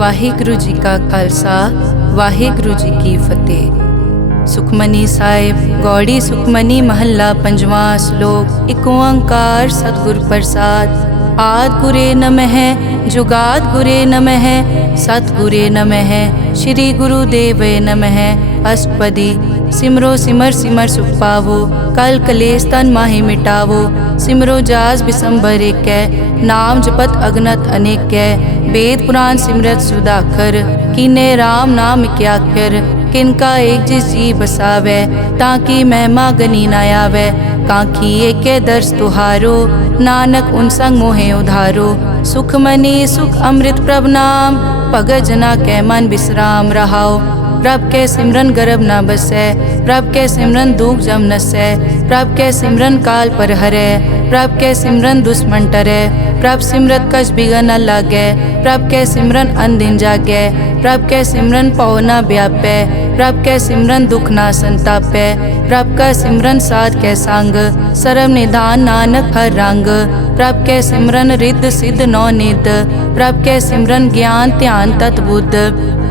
ਵਾਹਿਗੁਰੂ ਜੀ ਕਾ ਖਾਲਸਾ ਵਾਹਿਗੁਰੂ ਜੀ ਕੀ ਫਤਿਹ। ਸੁਖਮਨੀ ਸਾਹਿਬ ਗੌੜੀ ਸੁਖਮਨੀ ਮਹੱਲਾ ਪੰਜਵਾਂ ਸ਼ਲੋਕ। ਏਕ ਓੰਕਾਰ ਸਤਿਗੁਰ ਪ੍ਰਸਾਦ। ਆਦਿ ਗੁਰੇ ਨਮః ਜੁਗਾਦਿ ਗੁਰੇ ਨਮঃ ਸਤਿਗੁਰੇ ਨਮঃ ਸ਼੍ਰੀ ਗੁਰੂ ਦੇਵੇ ਨਮঃ। ਅਸ਼ਟਪਦੀ। सिमरो सिमर सिमर सुख पावो कल कलेश तन माहे मिटावो। सिमरो जास बिसंबर एक नाम जपत अगनत अनेक। वेद पुराण सिमरत सुदाखर कीने राम नाम इक्याकर। किनका एक जिस जी बसावै ताकि महिमा गनी न आवै। कांखी एक दर्श तुहारो नानक उन संग मोहे उधारो। सुखमनी सुख अमृत प्रभ नाम भगत जना कै मन विश्राम रहाओ। प्रभ के सिमरन गर्भ न बसै प्रभ के सिमरन दुख जम नसै। प्रभ के सिमरन काल पर हरै प्रभ के सिमरन दुश्मन टरै। प्रभ सिमरत कछ बिगन न लागै प्रभ के सिमरन अनदिन जागै। प्रभ के सिमरन पौ न व्यापै प्रभ के सिमरन दुख न संतापै। प्रभ का सिमरन साध कै संग सर्व निधान नानक हर रंग। प्रभ के सिमरन रिद्ध सिद्ध नौ निध प्रभ के सिमरन ज्ञान ध्यान तत् बुद्ध।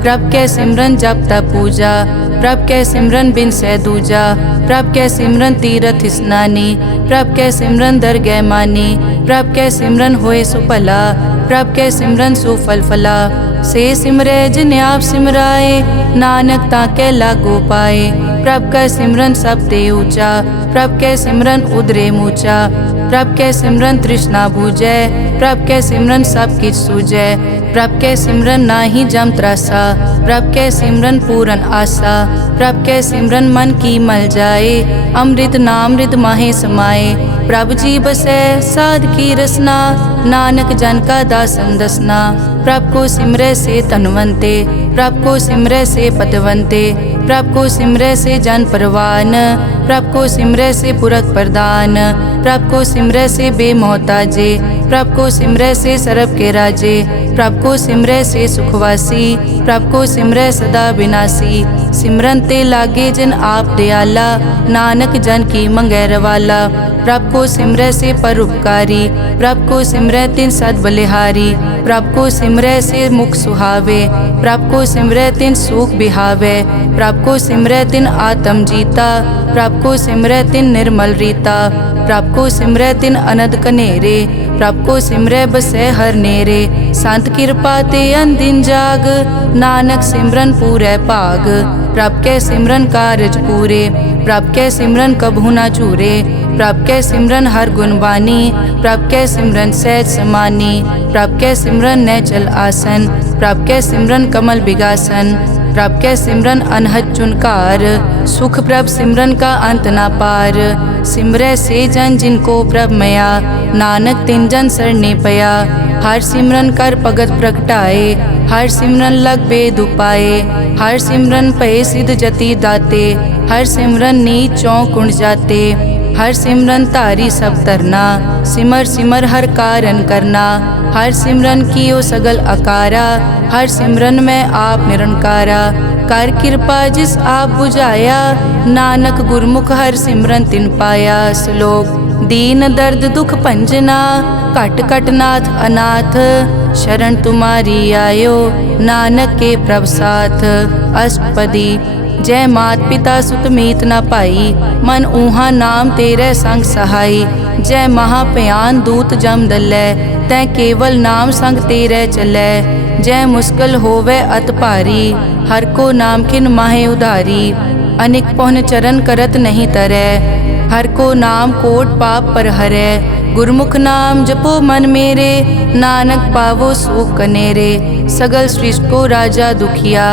प्रभ के सिमरन जप तप पूजा प्रभ के सिमरन बिन सै दूजा। प्रभ के सिमरन तीरथ स्नानी प्रभ के सिमरन दरगह मानी। प्रभ के सिमरन होए सुफला प्रभ के सिमरन सुफल फला। से सिमरै जिन आप सिमराए नानक ताके लागो पाए। प्रभ का सिमरन सब ते ऊंचा प्रभ के सिमरन उदरे मूचा। प्रभ के सिमरन तृष्णा बूझै प्रभ के सिमरन सब किछ सूझै। प्रभ के सिमरन नाही जम त्रासा प्रभ के सिमरन पूरन आसा। प्रभ के सिमरन मन की मल जाए अमृत नामृत माहे समाए। प्रभ जी बसै साध की रसना नानक जन का दासन दसना। प्रभ को सिमरै से तनवंते प्रभ को सिमरै से पतवंते। प्रभ को सिमरै से जन परवान प्रभ को सिमरै से पुरख प्रदान। प्रभ को सिमरै से बेमोहताजे प्रभ को सिमरै से सरब के राजे। प्रभ को सिमरै से सुखवासी प्रभ को सिमरै सदा विनाशी। सिमरन ते लागे जिन आप दयाला नानक जन की मंगैर वाला। प्रभ को सिमरै से परोपकारी प्रभ को सिमरै तिन सद बलिहारी। प्रभ को सिमरै से मुख सुहावे प्रभ को सिमरै तिन सुख बिहावे। प्रभ को सिमरै तिन आत्म जीता प्रभ को सिमरै तिन निर्मल रीता। प्रभ को सिमरै तिन अनद कनेरे प्रभ को सिमरै बसै हर नेरे। संत कृपा ते अनदिन जाग नानक सिमरन पूरै भाग। प्रभ के सिमरन कारज पूरे प्रभ के सिमरन कभू न चूरे। प्रभ के सिमरन हर गुण बानी प्रभ के सिमरन सहज समानी। प्रभ के सिमरन नैचल आसन प्रभ के सिमरन कमल बिगासन। प्रभ के सिमरन अनहद चुनकार सुख प्रभ सिमरन का अंत ना पार। सिमरै से जन जिनको प्रभ मया नानक तिन जन सरने पया। हर सिमरन कर भगत प्रगटाए हर सिमरन लग बेद उपाए। हर सिमरन पए सिद्ध जति दाते हर सिमरन नीच चौं कुंड जाते। हर सिमरन तारी सब तरना सिमर सिमर हर कारण करना। हर सिमरन कियो सगल अकारा हर सिमरन में आप निरंकारा। कर कृपा जिस आप बुझाया नानक गुरमुख हर सिमरन तिन पाया। श्लोक। दीन दर्द दुख भंजना घट घट नाथ अनाथ। शरण तुम्हारी आयो नानक के प्रभ साथ। अष्टपदी। जय मात पिता सुत मीत न पाई मन ऊहा नाम तेरे संग सहाई। जय महाभयान दूत जम दलै तै केवल नाम संग तेरे चलै। जय मुश्किल होवे अत भारी हर को नाम खिन माहे उधारी। अनिक पौन चरण करत नहीं तरै हर को नाम कोट पाप पर हरै। गुरमुख नाम जपो मन मेरे नानक पावो सुख कनेरे। सगल सृष्टि को राजा दुखिया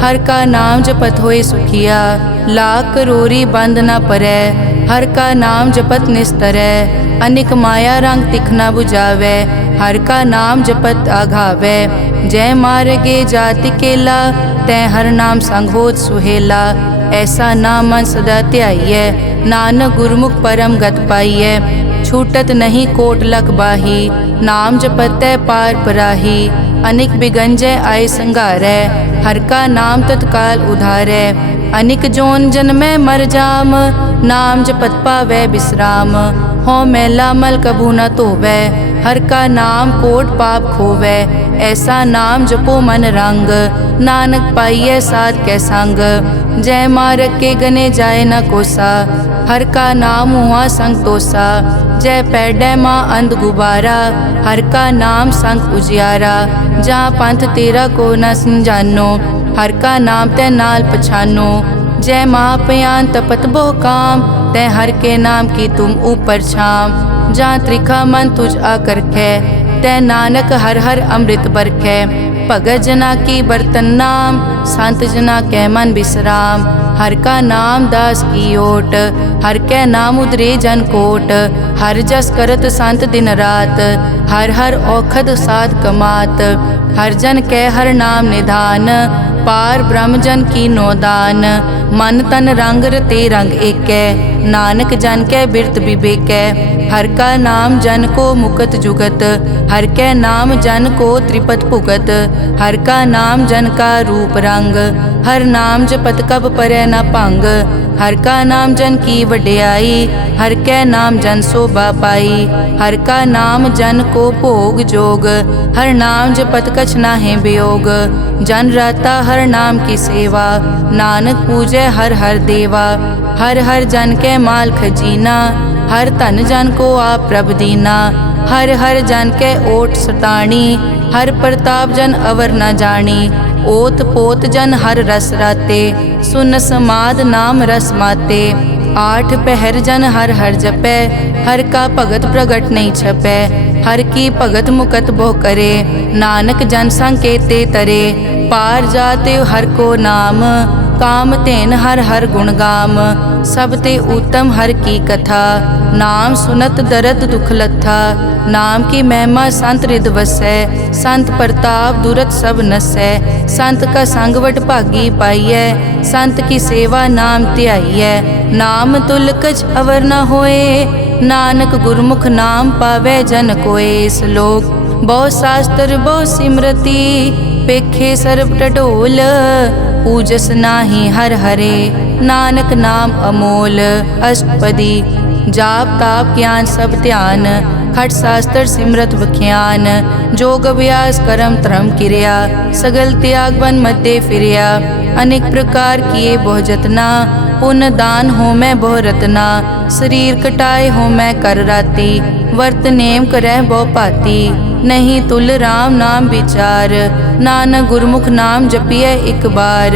हर का नाम जपत होए सुखिया। लाख करोरी बंद न परै हर का नाम जपत निस्तरै। अनिक माया रंग तिखना बुझावै हर का नाम जपत आघावै। जय मार्गे जाति केला तै हर नाम संग होत सुहेला। ऐसा नाम मन सदा ध्याइयै नानक गुरमुख परम गत पाइयै। छूटत नहीं कोट लख बाही नाम जपतै पार पराही। अनिक बिगंजय आय संघारै हर का नाम तत्काल उधारै। अनिक जोन जन्मै मर जाम नाम जपत पावै विश्राम। हो मैला मल कभू न धोवै। हर का नाम कोट पाप खोवै। ऐसा नाम जपो मन रंग, नानक पाइयै साध कै संग। जय मारग के गने जाए न कोसा, हर का नाम हुआ संग तोसा। जय पैडै माँ अंध गुबारा, हर का नाम संग उजियारा। जहाँ पंथ तेरा को न समझानो, हर का नाम तै नाल पछानो। जय महापयान तपत बहु काम, तै हर के नाम की तुम ऊपर छाम। जहाँ त्रिखा मन तुझ आकर कै, तै नानक हर हर अमृत बरखै। भगत जना की बर्तन नाम, संत जना कै मन विश्राम। हर का नाम दास की ओट, हर कै नाम उदरे जन कोट। हर जस करत संत दिन रात, हर हर औखद साध कमात। हर जन कै हर नाम निधान, पार ब्रह्म जन की नोदान। मन तन रंग रते रंग एकै, नानक जन कै बिरत विवेकै। हर का नाम जन को मुकत जुगत, हर कै नाम जन को त्रिपत भुगत। हर का नाम जन का रूप रंग, हर नाम जपत कब परै न भंग। हर का नाम जन की वड्याई, हर कै नाम जन शोभा पाई। हर का नाम जन को भोग जोग, हर नाम जपत कछ नाहि वियोग। जन राता हर नाम की सेवा, नानक पूजै हर हर देवा। हर हर जन कै माल खजीना, हर धन जन को आप प्रभ दीना। हर हर जन कै ओट सताणी, हर प्रताप जन अवर न जानी। ओत पोत जन हर रस राते, सुन समाद नाम रस माते। आठ पहर जन हर हर जपै, हर का भगत प्रगट नहीं छपै। हर की भगत मुकत बहु करे, नानक जन संकेते तरे। पार जाते हर को नाम, काम तेन हर हर गुण गाम। सब ते उत्तम हर की कथा, नाम सुनत दरद दुख लथा। नाम की महिमा संत रिद वसै, संत प्रताप दुरत सब नसै। संत का संग वट भागी पाइयै, संत की सेवा नाम ध्याइयै। नाम तुल कछ अवर न होए, नानक गुरमुख नाम पावै जन कोए। श्लोक बहु शास्त्र बहु सिमरति, पेखे सर्ब टडोल। पूजस नाही हर हरे, नानक नाम अमोल। अष्टपदी जाप ताप ज्ञान सब ध्यान, खट शास्त्र सिमरत विख्यान। जोग अभ्यास करम धर्म क्रिया, सगल त्याग बन मध्य फिरिया। अनेक प्रकार किए बहु जतना, पुण्य दान हो मैं बहु रतना। शरीर कटाए हो मैं कर राती, वर्त नेम करह बहु पाती। नहीं तुल राम नाम विचार, नानक गुरमुख नाम जपिए एक बार।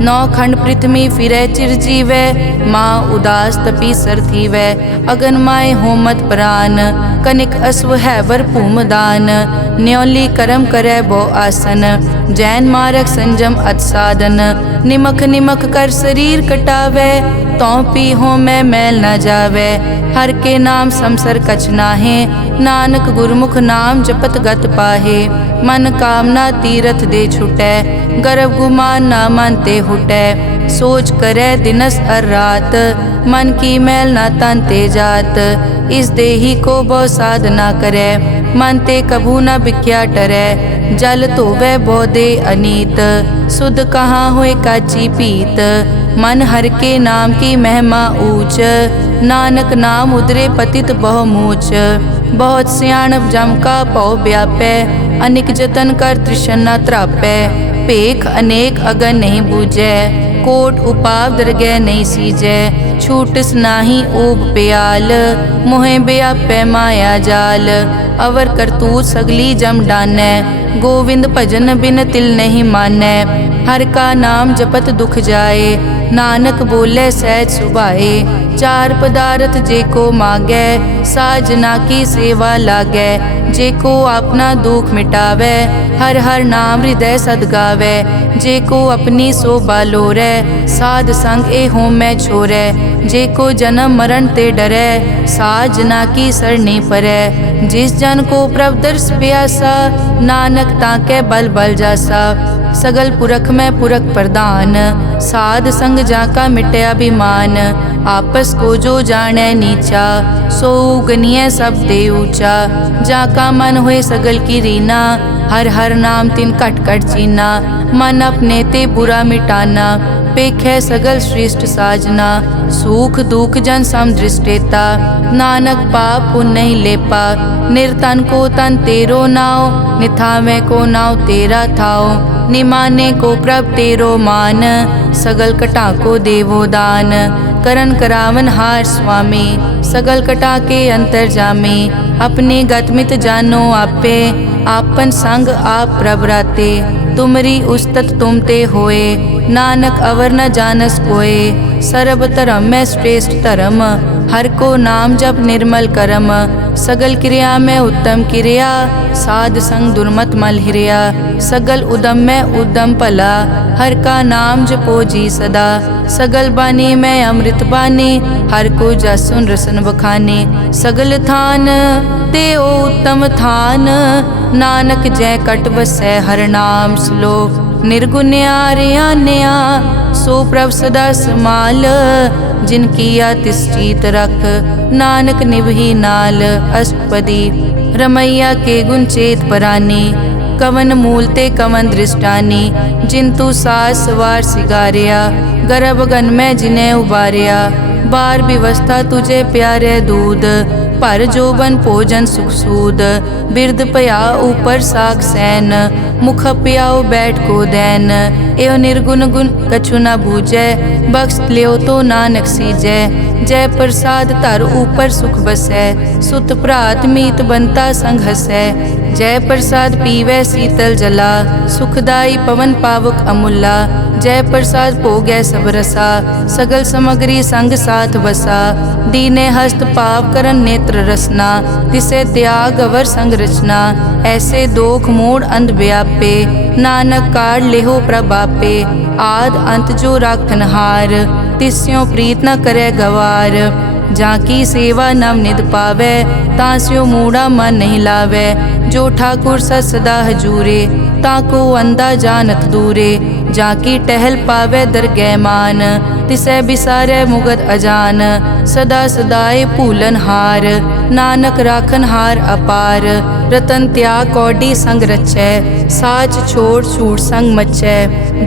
नौ खंड पृथ्वी फिरै चिर जीवै, माँ उदास तपी सर थीवै। अगन माय होमत प्राण, कनिक अश्व है वर भूमदान। न्योली करम करै बहु आसन, जैन मारक संजम अत साधन। निमख निमख कर शरीर कटावै, तौ पी हो मैं मैल न जावै। हर के नाम समसर कछ नाहे, नानक गुरमुख नाम जपत गत पाहे। मन कामना तीरथ दे छुटै, गर्भ गुमान ना मन ते हुटै। सोच करे दिनस अर रात, मन की मैल ना तन ते जात। इस देही को बहु साधना करे, मन ते कभू न बिख्या टरै। जल धोवै बहु दे अनीत, सुध कहाँ होए काची पीत। मन हर के नाम की महिमा ऊंच, नानक नाम उदरे पतित बहु मूच। बहुत सियाणप जम का पौ व्यापै, अनेक जतन कर तृष्णा त्रापै। पेख अनेक अगन नहीं बूझै, कोट उपाव दरगह नहीं सीजै। छूटस नाही ऊब प्याल, मोहे व्यापै माया जाल। अवर करतूत सगली जम डानै, गोविंद भजन बिन तिल नहीं मानै। हर का नाम जपत दुख जाए, नानक बोले सहज सुभाए। चार पदार्थ जे को मांगै, साजना की सेवा लागै। जे को अपना दुख मिटावै, हर हर नाम हृदय सद गावै। जे को अपनी शोभा लोरै, साध संग ए होमै छोरै। जे को जन्म मरण ते डरै, साजना की सरनी परै। जिस जन को प्रभ दर्श प्यासा, नानक ताकै बल बल जासा। सगल पुरख में पुरख प्रधान, साध संग जाका मिटे अभिमान। आपस को जो जाने नीचा, सो गनिय सब दे ऊंचा। जाका मन होए सगल की रीना, हर हर नाम तिन कट कट चीना। मन अपने ते बुरा मिटाना, पेखै सगल श्रेष्ठ साजना, सुख दुख जन सम दृष्टेता, नानक पाप पुण्य नहीं लेपा, निर्तन को तन तेरो नाव, निथावे को नाव तेरा थाओ, निमाने को प्रभ तेरो मान, सगल कटा को देवो दान, करन करावन हार स्वामी, सगल कटा के अंतर जामे, अपने गतमित जानो आपे, आपन संग आप प्रभ राते, तुमरी उस्तत तुम ते होए, नानक अवर न जानस कोए, सर्ब धर्म में श्रेष्ठ धर्म, हर को नाम जप निर्मल करम, सगल क्रिया में उत्तम क्रिया, साध संग दुर्मत मल हिरिया, सगल उदम में उद्दम भला, हर का नाम जपो जी सदा, सगल बानी में अमृत बानी, हर को जस सुन रसन बखाने, सगल थान ते ओ उत्तम थान, नानक जय कट बसै हर नाम श्लोक, निर्गुण्या रियान्या सो प्रभ सदा समाल, जिनकी तिस चीत रख, नानक निभही नाल, अष्टपदी रमैया के गुण चेत परानी, कवन मूलते कवन दृष्टानी, जिंतु सास सवार सिगारिया, गर्भ गन में जिन्हें उबारिया, बार व्यवस्था तुझे प्यारे दूध, पर जोबन भोजन सुख सूद, बिरद पया ऊपर साग सैन, मुख प्याओ बैठ को दैन, एव निर्गुण गुण कछु न बूझै, बख्श लियो तो नानक सीजै, जय प्रसाद धर ऊपर सुख बसै, सुत भ्रात मीत बनता संग हसै, जय प्रसाद पीवै शीतल जला, सुखदाई पवन पावक अमूला, जय प्रसाद भोगै सब रसा, सगल समग्री संग साथ बसा, दीने हस्त पाव करन नेत्र रसना, तिसे त्याग अवर संग रचना, ऐसे दोख मूढ़ अंध व्यापे, नानक काढ़ लेहो प्रभापे, आद अंत जो राखन हार, तिस्यों प्रीत न करे गवार, जाकी सेवा नव निध पावै, तास्यो मूढ़ा मन नहीं लावै, जो ठाकुर सदा हजूरे, ताको अंधा जानत दूरे, जाकी टहल पावै दरगह मान, तिसै बिसारै मुगद अजान, सदा सदाए भूलन हार, नानक राखन हार अपार, रतन त्याग कौडी संग रचै, साच छोड़ छूट संग मचै,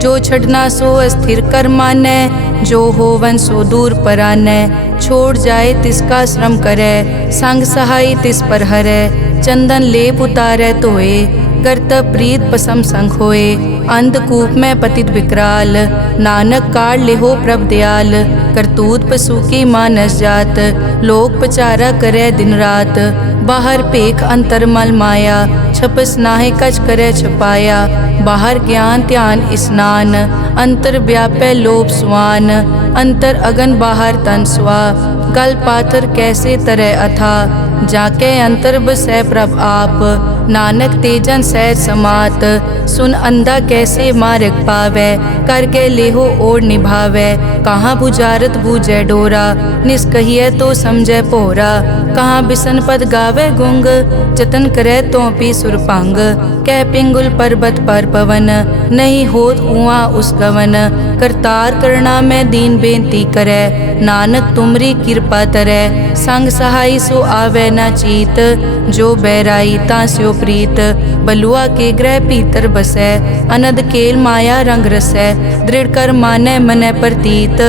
जो छड़ना सो अस्थिर कर मानै, जो होवन सो दूर परानै, छोड़ जाए तिसका श्रम करै, संग सहाय तिस पर हरै, चंदन लेप उतारै धोए, करतब प्रीत पसम संग होए, अंधकूप में पतित विकराल, नानक काढ़ लेहो प्रभ दयाल, करतूत पशु की मानस जात, लोक पचारा करे दिन रात, बाहर पेख अंतर मल माया, छपस नाहे कच करे छपाया, बाहर ज्ञान ध्यान स्नान, अंतर व्यापै लोभ स्वान, अंतर अगन बाहर तन स्वा, गल पाथर कैसे तरह अथा, जाके अंतर बसै प्रभ आप, नानक तेजन सैर समात, सुन अंधा कैसे मार्ग पावै, करके लेहो ओर निभावै, कहाँ बुझारत बूझै डोरा, निष्कहिए तो समझै पोरा, कहाँ बिसन पद गावे गुंग, जतन करे तो पी सुरपंग, कह पिंगुल पर्वत पर पवन, नहीं होत उआ उस गवन, करतार करना में दीन बेनती करे, नानक तुमरी कृपा तरै, संग सहाय सो आवे न चीत, जो बैराई तास्यो प्रीत, बलुआ के ग्रह भीतर बसै, अनद केल माया रंग रसै, दृढ़ कर मानै मनै प्रतीत,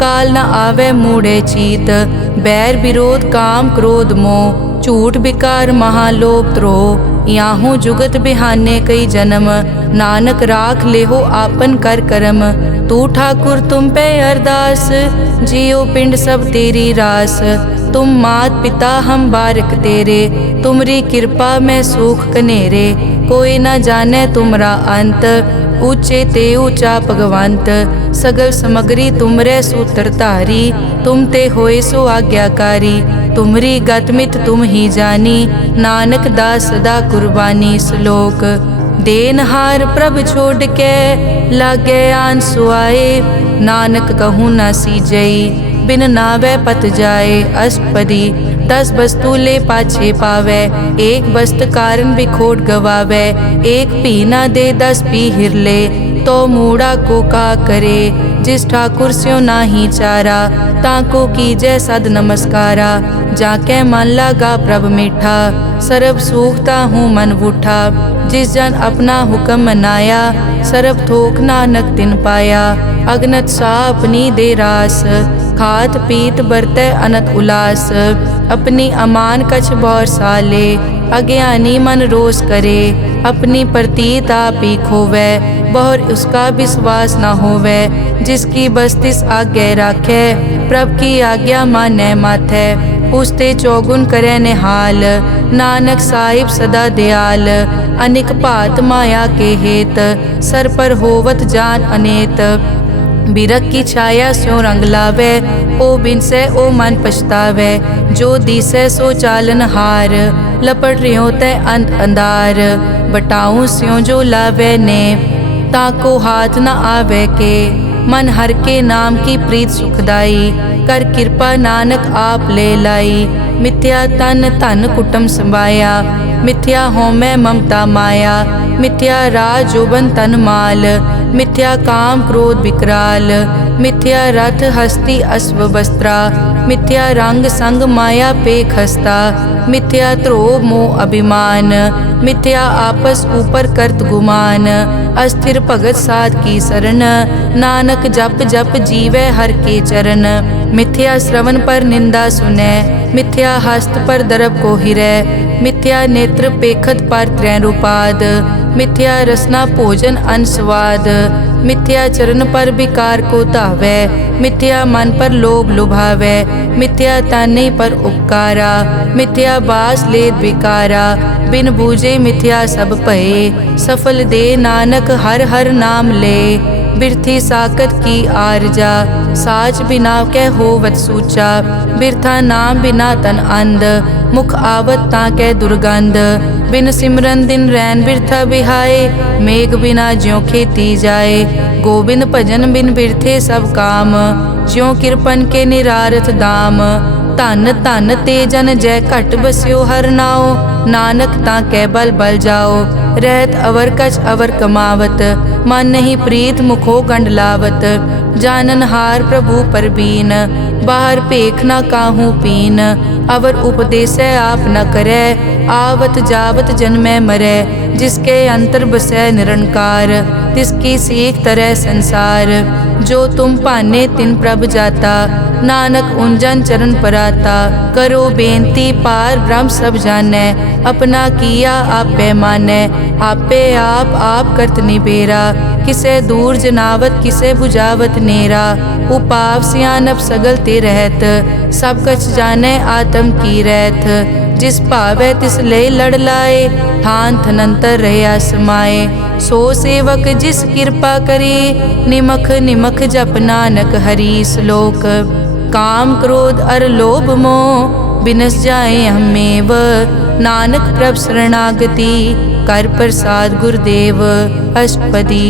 काल न आवे मूढ़े चीत, बैर विरोध काम क्रोध मोह, झूठ विकार महालोभ द्रोह, याहू जुगत बिहाने कई जन्म, नानक राख लेहो आपन कर करम, तू ठाकुर तुम पे अरदास, जियो पिंड सब तेरी रास, तुम मात पिता हम बारक तेरे, तुमरी कृपा में सुख कनेरे, कोई न जाने तुमरा अंत, ऊंचे ते ऊंचा भगवंत, सगल समग्री तुमरे सूत्रधारी, तुम ते होए सो आज्ञाकारी, तुमरी गतमित तुम ही जानी, नानक दास सदा कुर्बानी। श्लोक देनहार प्रभ छोड़ के लागे आन सुआए, नानक कहूँ न सीजई बिन नावे पत जाए। अष्टपदी 10 वस्तु ले पाछे पावे, एक वस्त कारण बिखोट गवावे, एक पी ना दे 10 पी हिरले, तो मूड़ा को का करे, जिस ठाकुर स्यो नाही चारा, ताको कीजै सद नमस्कारा। जाके मन लागा प्रभ मीठा, सरब सूखता हूँ मन बूठा। जिस जन अपना हुक्म मनाया, सरब थोक नानक तिन पाया। अगनत सा अपनी दे रास, खात पीत बरतै अनत उलास। अपनी अमान कछ बौर साले, अज्ञानी मन रोस करे। अपनी प्रतीत आप ही खोवै, बहुर उसका विश्वास न होवै। जिसकी बस्तिस आज्ञा राखै, प्रभ की आज्ञा मानै माथै। उसते चौगुन करे निहाल, नानक साहिब सदा दयाल। अनिक भात माया के हेत, सर पर होवत जान अनेत। बिरख की छाया स्यों रंग लावे, ओ बिनसे ओ मन पछतावे। जो दिसै सो चालन हार, लपट रियो तै अंत अंधार। बटाऊं स्यों जो लावे ने, ताको हाथ न आवे के। मन हर के नाम की प्रीत सुखदाई, कर कृपा नानक आप ले लाई। मिथ्या तन धन कुटुम संभाया, मिथ्या होमै ममता माया। मिथ्या राज जोबन तन माल, मिथ्या काम क्रोध विकराल। मिथ्या रथ हस्ती अश्व वस्त्रा, मिथ्या रंग संग माया पे खस्ता। मिथ्या ध्रोह मोह अभिमान, मिथ्या आपस ऊपर करत गुमान। अस्थिर भगत साध की शरण, नानक जप जप जीवै हर के चरण। मिथ्या श्रवण पर निंदा सुनै, मिथ्या हस्त पर दरब को हिरै। मिथ्या नेत्र पेखत पर त्रैन रूपाद, मिथ्या रसना भोजन अन स्वाद। मिथ्या चरण पर विकार को धावै, मिथ्या मन पर लोभ लुभावै। मिथ्या ताने पर उपकारा, मिथ्या बास लेत विकारा। बिन बूझे मिथ्या सब भये, सफल दे नानक हर हर नाम ले। बिरथी साकत की आरजा, साच बिना कै होवत सूचा। बिरथा नाम बिना तन अंध, मुख आवत ताकै दुर्गंध। बिन सिमरन दिन रैन बिरथा बिहाए, मेघ बिना ज्यों खेती जाए। गोविंद भजन बिन बिरथे सब काम, ज्यों किरपन के निरारथ दाम। धन धन ते जन जय घट बस्यो हर नाओ, नानक ताकै बल बल जाओ। रहत अवर कछ अवर कमावत, मन नहीं प्रीत मुखो गंड लावत। जानन हार प्रभु परबीन, बाहर पेख न काहू पीन। अवर उपदेसै आप न करै, आवत जावत जन्मै मरै। जिसके अंतर बसै निरंकार, तिसकी सीख तरह संसार। जो तुम पाने तिन प्रभ जाता, नानक उंजन चरण पराता। करो बेनती पार ब्रह्म सब जानै, अपना किया आपे मानै। आपे आप करत निबेरा, किसे दूर जनावत किसे बुझावत नेरा। उपाव सियानप सगल ते रहत, सब कछ जानै आत्म की रहत। जिस भावै तिस ले लड़ लाए, थान थनंतर रहया समाए। सो सेवक जिस कृपा करी, निमख निमख जप नानक हरि श्लोक। काम क्रोध अर लोभ मोह, बिनस जाए हमेव। नानक प्रभ शरणागति, कर प्रसाद गुरुदेव। अष्टपदी।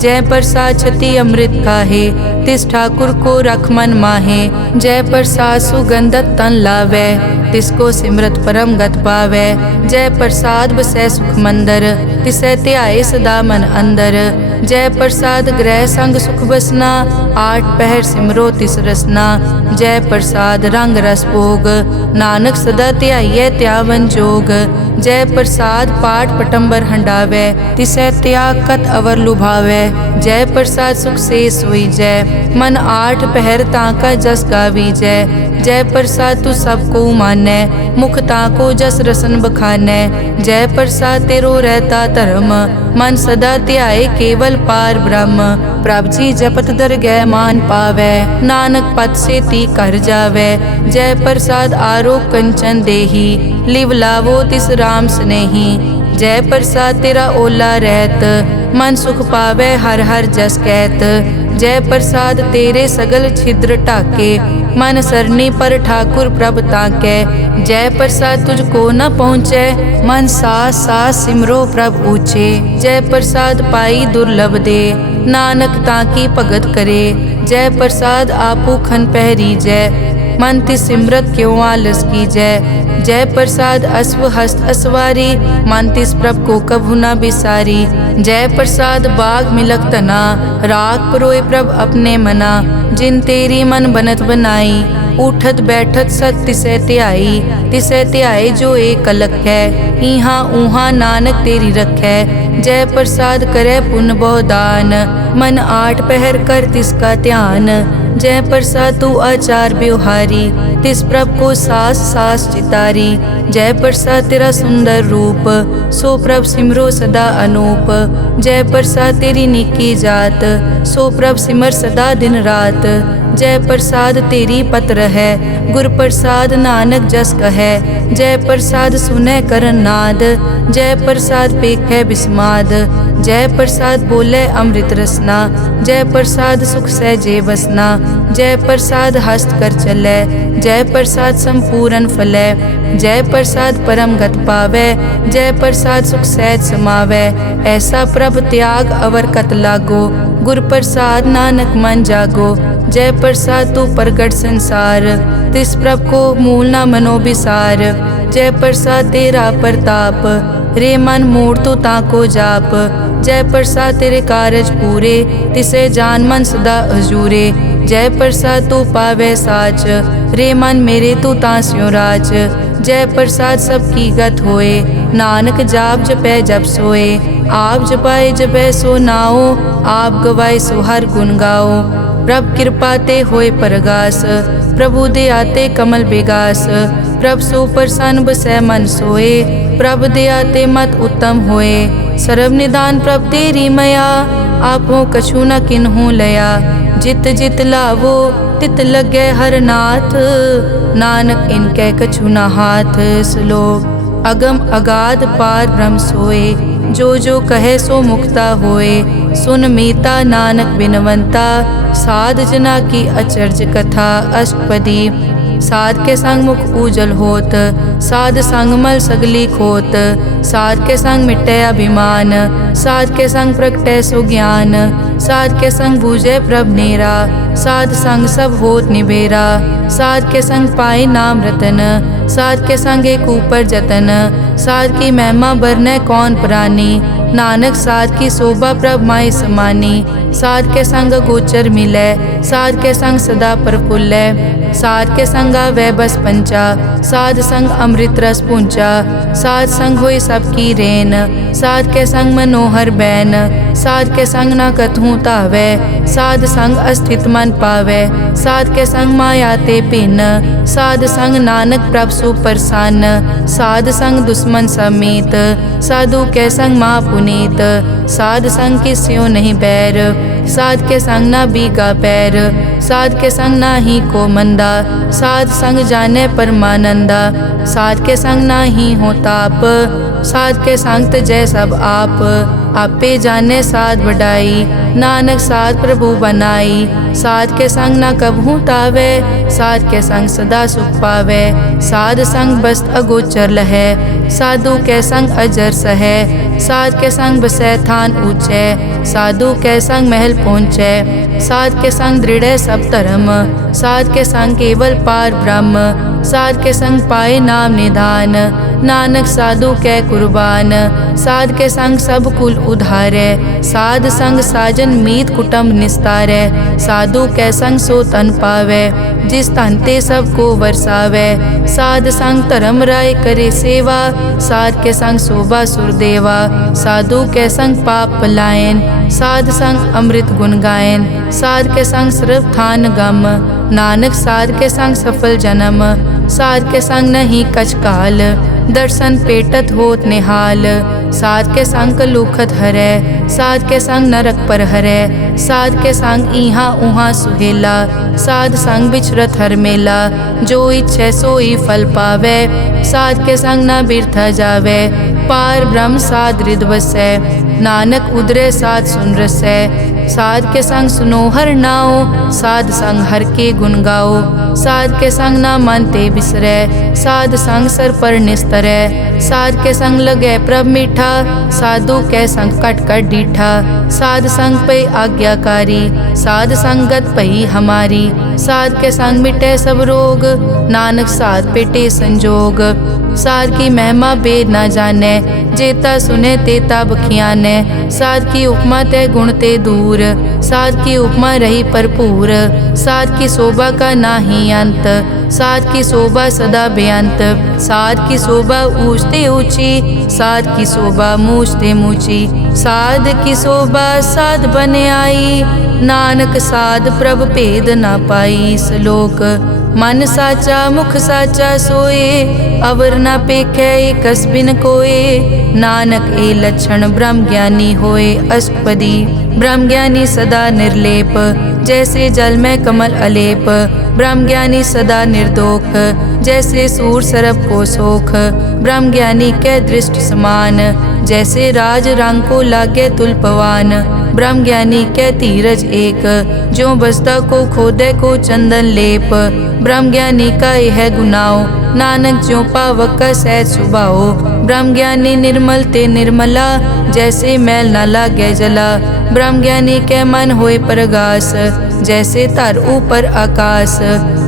जय प्रसाद छति अमृत काहे, तिस ठाकुर को रख मन माहे। जय प्रसाद सुगंधत तन लावै, तिसको सिमरत परम गत पावै। जय प्रसाद बसै सुख मंदर, तिसै ध्याए सदा मन अंदर। जय प्रसाद ग्रह संग सुख बसना, आठ पहर सिमरो तिस रसना। जय प्रसाद रंग रस भोग, नानक सदा ध्याइयै त्यावन जोग। जय प्रसाद पाठ पटंबर हंडावै, तिसै त्याग कत अवर लुभावै। जय प्रसाद सुख से सोई जय, मन आठ पहर ताका जस गावी जय। जय प्रसाद तू सबको मानै, मुख ताको जस रसन बखानै। जय प्रसाद तेरो रहता धर्म, मन सदा ध्याए केवल पार ब्रह्म। प्रभ जी जपत दरगह मान पावै, नानक पद से ती कर जावै। जय प्रसाद आरोग कंचन देही, लिव लावो तिस राम स्नेही। जय प्रसाद तेरा ओला रहत, मन सुख पावै हर हर जस कहत। जय प्रसाद तेरे सगल छिद्र ढाके, मन सरनी पर ठाकुर प्रभ ताकै। जय प्रसाद तुझको न पहुँचै, मन सास सास सिमरो प्रभ ऊँचे। जय प्रसाद पाई दुर्लभ दे, नानक ताकी भगत करे। जय प्रसाद आपू खन पहरी जय, मन तिस सिमरत क्यों आलस की जय प्रसाद अश्व हस्त असवारी, मन तिस प्रभ को कभु न बिसारी। जय प्रसाद बाग मिलक तना, राग परोए प्रभ अपने मना। जिन तेरी मन बनत बनाई, उठत बैठत सत तिसै ध्याई जो एक अलग है। इहाँ ऊहाँ नानक तेरी रखै, जय प्रसाद करे पुन बहुदान। मन आठ पहर कर तिसका ध्यान, जय प्रसाद तू आचार व्यवहारी। तिस प्रभ को सास सास चितारी, जय प्रसाद तेरा सुंदर रूप। सो प्रभ सिमरो सदा अनूप, जय प्रसाद तेरी निकी जात। सो प्रभ सिमर सदा दिन रात, जय प्रसाद तेरी पत्र है। गुर प्रसाद नानक जस कहे, जय प्रसाद सुनै करन नाद। जय प्रसाद पेखै बिस्माद, जय प्रसाद बोले अमृत रसना। जय प्रसाद सुख सहजे बसना, जय प्रसाद हस्त कर चलै। जय प्रसाद संपूर्ण फलै, जय प्रसाद परम गत पावै। जय प्रसाद सुख सहज समावै, ऐसा प्रभ त्याग अवर कत लागो। गुर प्रसाद नानक मन जागो, जय प्रसाद तू प्रगट संसार। तिस प्रभ को मूल न मनो बिसार, जय प्रसाद तेरा प्रताप। रे मन मोड़ तो ताको जाप, जय प्रसाद तेरे कारज पूरे। तिसे जान मन सदा हजूरे, जय प्रसाद तू पावे साच। रे मन मेरे तू तास्यों राज, जय प्रसाद सबकी गत होए। नानक जाप जपै जप सोए, आप जपाए जपै सो नाओ। आप गवाए सो हर गुण गाओ, प्रभ कृपा ते होए परगास। प्रभु दे आते कमल बेगास, प्रभ सो प्रसन्न बसै मन सोए। प्रभ दे आते मत उत्तम होए, सर्व निदान प्रभ तेरी मया। आपो कछु न किन्हु लया, जित जित लावो तित लगे हर नाथ। नानक इनके कछु न हाथ। श्लोक अगम अगाध पार ब्रह्म सोए, जो कहे सो मुक्ता होए। सुन मीता नानक बिनवंता, साध जना की अचर्ज कथा। अष्टपदी साध के संग मुख उजल होत, साध संग मल सगली खोत। साध के संग मिटे अभिमान, साध के संग प्रगटे सो ज्ञान। साध के संग बूझे प्रभ नेरा, साध संग सब होत निबेरा। साध के संग पाए नाम रतन, साध के संग एक ऊपर जतन। साध की महिमा बरने कौन प्राणी, नानक साध की शोभा प्रभ माई समानी। साध के संग गोचर मिलै, साध के संग सदा प्रफुल्लै। साध के संग आवे बस पंचा, साध संग अमृत रस पूंचा। साध संग होई सबकी रेन, साध के संग मनोहर बैन। साध के संग न कथूं तावै, साध संग अस्थित मन पावै। साध के संग माया ते भिन्न, साध संग नानक प्रभ सुप्रसन्न। साध संग दुश्मन समीत, साधु के संग माँ पुनीत। साध संग किस्यों नहीं बैर, साध के संग न बीगा पैर। साध के संग ना ही को मंदा, साध संग जाने परमानंदा। साध के संग ना ही हो ताप, साध के संग तजै सब आप। आपे जाने साध बढ़ाई, नानक साध प्रभु बनाई। साध के संग न कबहू तावै, साध के संग सदा सुख पावै। साध संग बस्त अगोचर लहै, साधु के संग अजर सहै। साध के संग बसै थान ऊंचै, साधु के संग महल पहुँचै। साध के संग दृढ़ सब धर्म, साध के संग केवल पार ब्रह्म। साध के संग पाए नाम निधान, नानक साधु कै कुर्बान। साध के संग सब कुल उधारै, साध संग साजन मीत कुटुंब निस्तारै। साधु कै संग सो तन पावै, जिस तन ते सबको वरसावै। साध संग धर्म राय करे सेवा, साध के संग शोभा सुरदेवा। साधु के संग पाप पलायन, साध संग अमृत गुण गायन। साध के संग सर्व थान गम, नानक साध के संग सफल जन्म। साध के संग नहीं कछ काल, दर्शन पेटत होत निहाल। साध के संग कलुखत हरै, साध के संग नरक पर हरै। साध के संग इहाँ उहाँ सुहेला, साध संग बिचरत हर मेला। जो इच्छै सोई फल पावै, साध के संग न बिरथा जावै। पार ब्रह्म साध हृद बसै, नानक उदरे साध सुन रसै। साध के संग सुनो हर नाओ, साध संग हर के गुण गाओ। साध के संग ना मन ते बिसरै, साध संग सर पर निस्तरै। साध के संग लगे प्रभ मीठा, साधु के संग कट कट डीठा। साध संग पे आज्ञाकारी, साध संगत पई हमारी। साध के संग मिटे सब रोग, नानक साध पेटे संजोग। साध की महिमा बेद न जाने, जेता सुने तेता बखियाने। साध की उपमा ते गुण ते दूर, साध की उपमा रही भरपूर। साध की शोभा का नाही अंत, साध की शोभा सदा बेअंत। साध की शोभा ऊंचते ऊंची, साध की शोभा मूछते मूची। साध की शोभा साध बने आई, नानक साध प्रभ भेद न पाई। श्लोक मन साचा मुख साचा सोए, अवर न पेखे एकस बिन कोए। नानक ए लक्षण ब्रह्म ज्ञानी होए। अष्टपदी ब्रह्म ज्ञानी सदा निर्लेप, जैसे जल में कमल अलेप। ब्रह्म ज्ञानी सदा निर्दोख, जैसे सूर सरब को सोख। ब्रह्म ज्ञानी के दृष्टि समान, जैसे राज रंग को लागे तुलपवान। ब्रह्म ज्ञानी के धीरज एक, जो बसता को खोदे को चंदन लेप। ब्रह्म ज्ञानी का यह गुनाओ, नानक ज्यों पावक का सहज सुभाओ। ब्रह्म ज्ञानी निर्मल ते निर्मला, जैसे मैल न लागे जला। ब्रह्म ज्ञानी के मन होए प्रगास, जैसे तर ऊपर आकाश।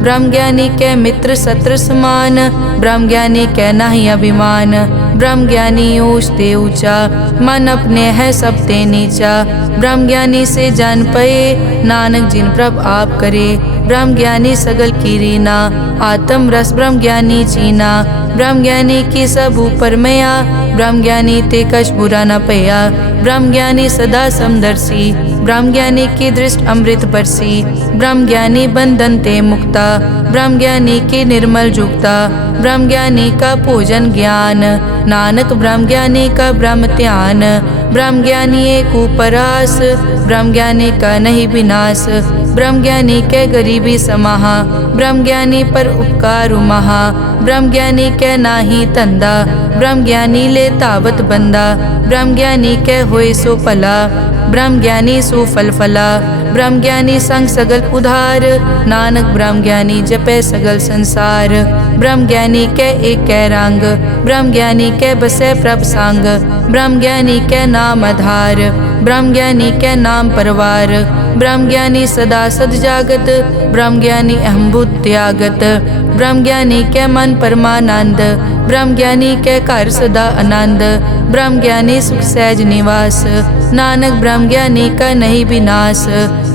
ब्रह्म ज्ञानी के मित्र शत्रु समान, ब्रह्म ज्ञानी के नाही अभिमान। ब्रह्म ज्ञानी ऊंच ते ऊंचा, मन अपने है सब ते नीचा। ब्रह्म ज्ञानी से जान पए, नानक जिन प्रभ आप करे। ब्रह्म ज्ञानी सगल की रीना, आत्म रस ब्रह्म ज्ञानी चीना। ब्रह्म ज्ञानी की सब ऊपर मया, ब्रह्म ज्ञानी ते कछ बुरा न पया। ब्रह्म ज्ञानी सदा समदर्शी, ब्रह्म ज्ञानी की दृष्टि अमृत बरसी। ब्रह्म ज्ञानी बंधन ते मुक्ता, ब्रह्म ज्ञानी की निर्मल जुक्ता। ब्रह्म ज्ञानी का भोजन ज्ञान, नानक ब्रह्म ज्ञानी का ब्रह्म ध्यान। ब्रह्म ज्ञानी एक उपरास, ब्रह्म ज्ञानी का नहीं विनाश। ब्रह्म ज्ञानी के गरीबी समाहा, ब्रह्म ज्ञानी पर उपकार महा। ब्रह्म ज्ञानी के नाही धंधा, ब्रह्म ज्ञानी ले तावत बंदा। ब्रह्म ज्ञानी के होए सो भला, ब्रह्म ज्ञानी सो फल फला। ब्रह्म ज्ञानी संग सगल उधार, नानक ब्रह्म ज्ञानी जपे सगल संसार। ब्रह्म ज्ञानी के एक कै रंग, ब्रह्म ज्ञानी के बसे प्रभ संग। ब्रह्म ज्ञानी के नाम आधार, ब्रह्म ज्ञानी के नाम परवार। ब्रह्म ज्ञानी सदा सद जागत, ब्रह्म ज्ञानी अहम बुद्धि त्यागत। ब्रह्म ज्ञानी के मन परमानंद, ब्रह्म ज्ञानी के घर सदा आनंद। ब्रह्म ज्ञानी सुख सहज निवास, नानक ब्रह्म ज्ञानी का नहीं विनाश।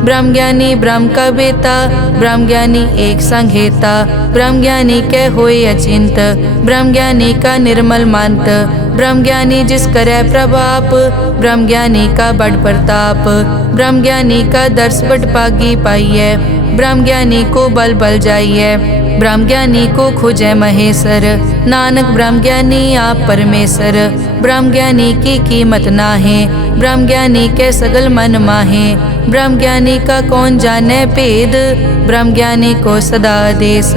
ब्रह्म ज्ञानी ब्रह्म का बेटा, ब्रह्म ज्ञानी एक संग हेता। ब्रह्म ज्ञानी के होए अचिंत, ब्रह्म ज्ञानी का निर्मल मंत। ब्रह्म ज्ञानी जिस करे प्रभाप, ब्रह्म ज्ञानी का बड़ प्रताप। ब्रह्म ज्ञानी का दर्श बड़ पागी पाइए, ब्रह्म ज्ञानी को बल बल जाइए। ब्रह्म ज्ञानी को खोजे महेश्वर, नानक ब्रह्म ज्ञानी आप परमेश्वर। ब्रह्म ज्ञानी की कीमत नाहे, ब्रह्म ज्ञानी के सगल मन माहे। ब्रह्म ज्ञानी का कौन जाने भेद, ब्रह्म ज्ञानी को सदा आदेश।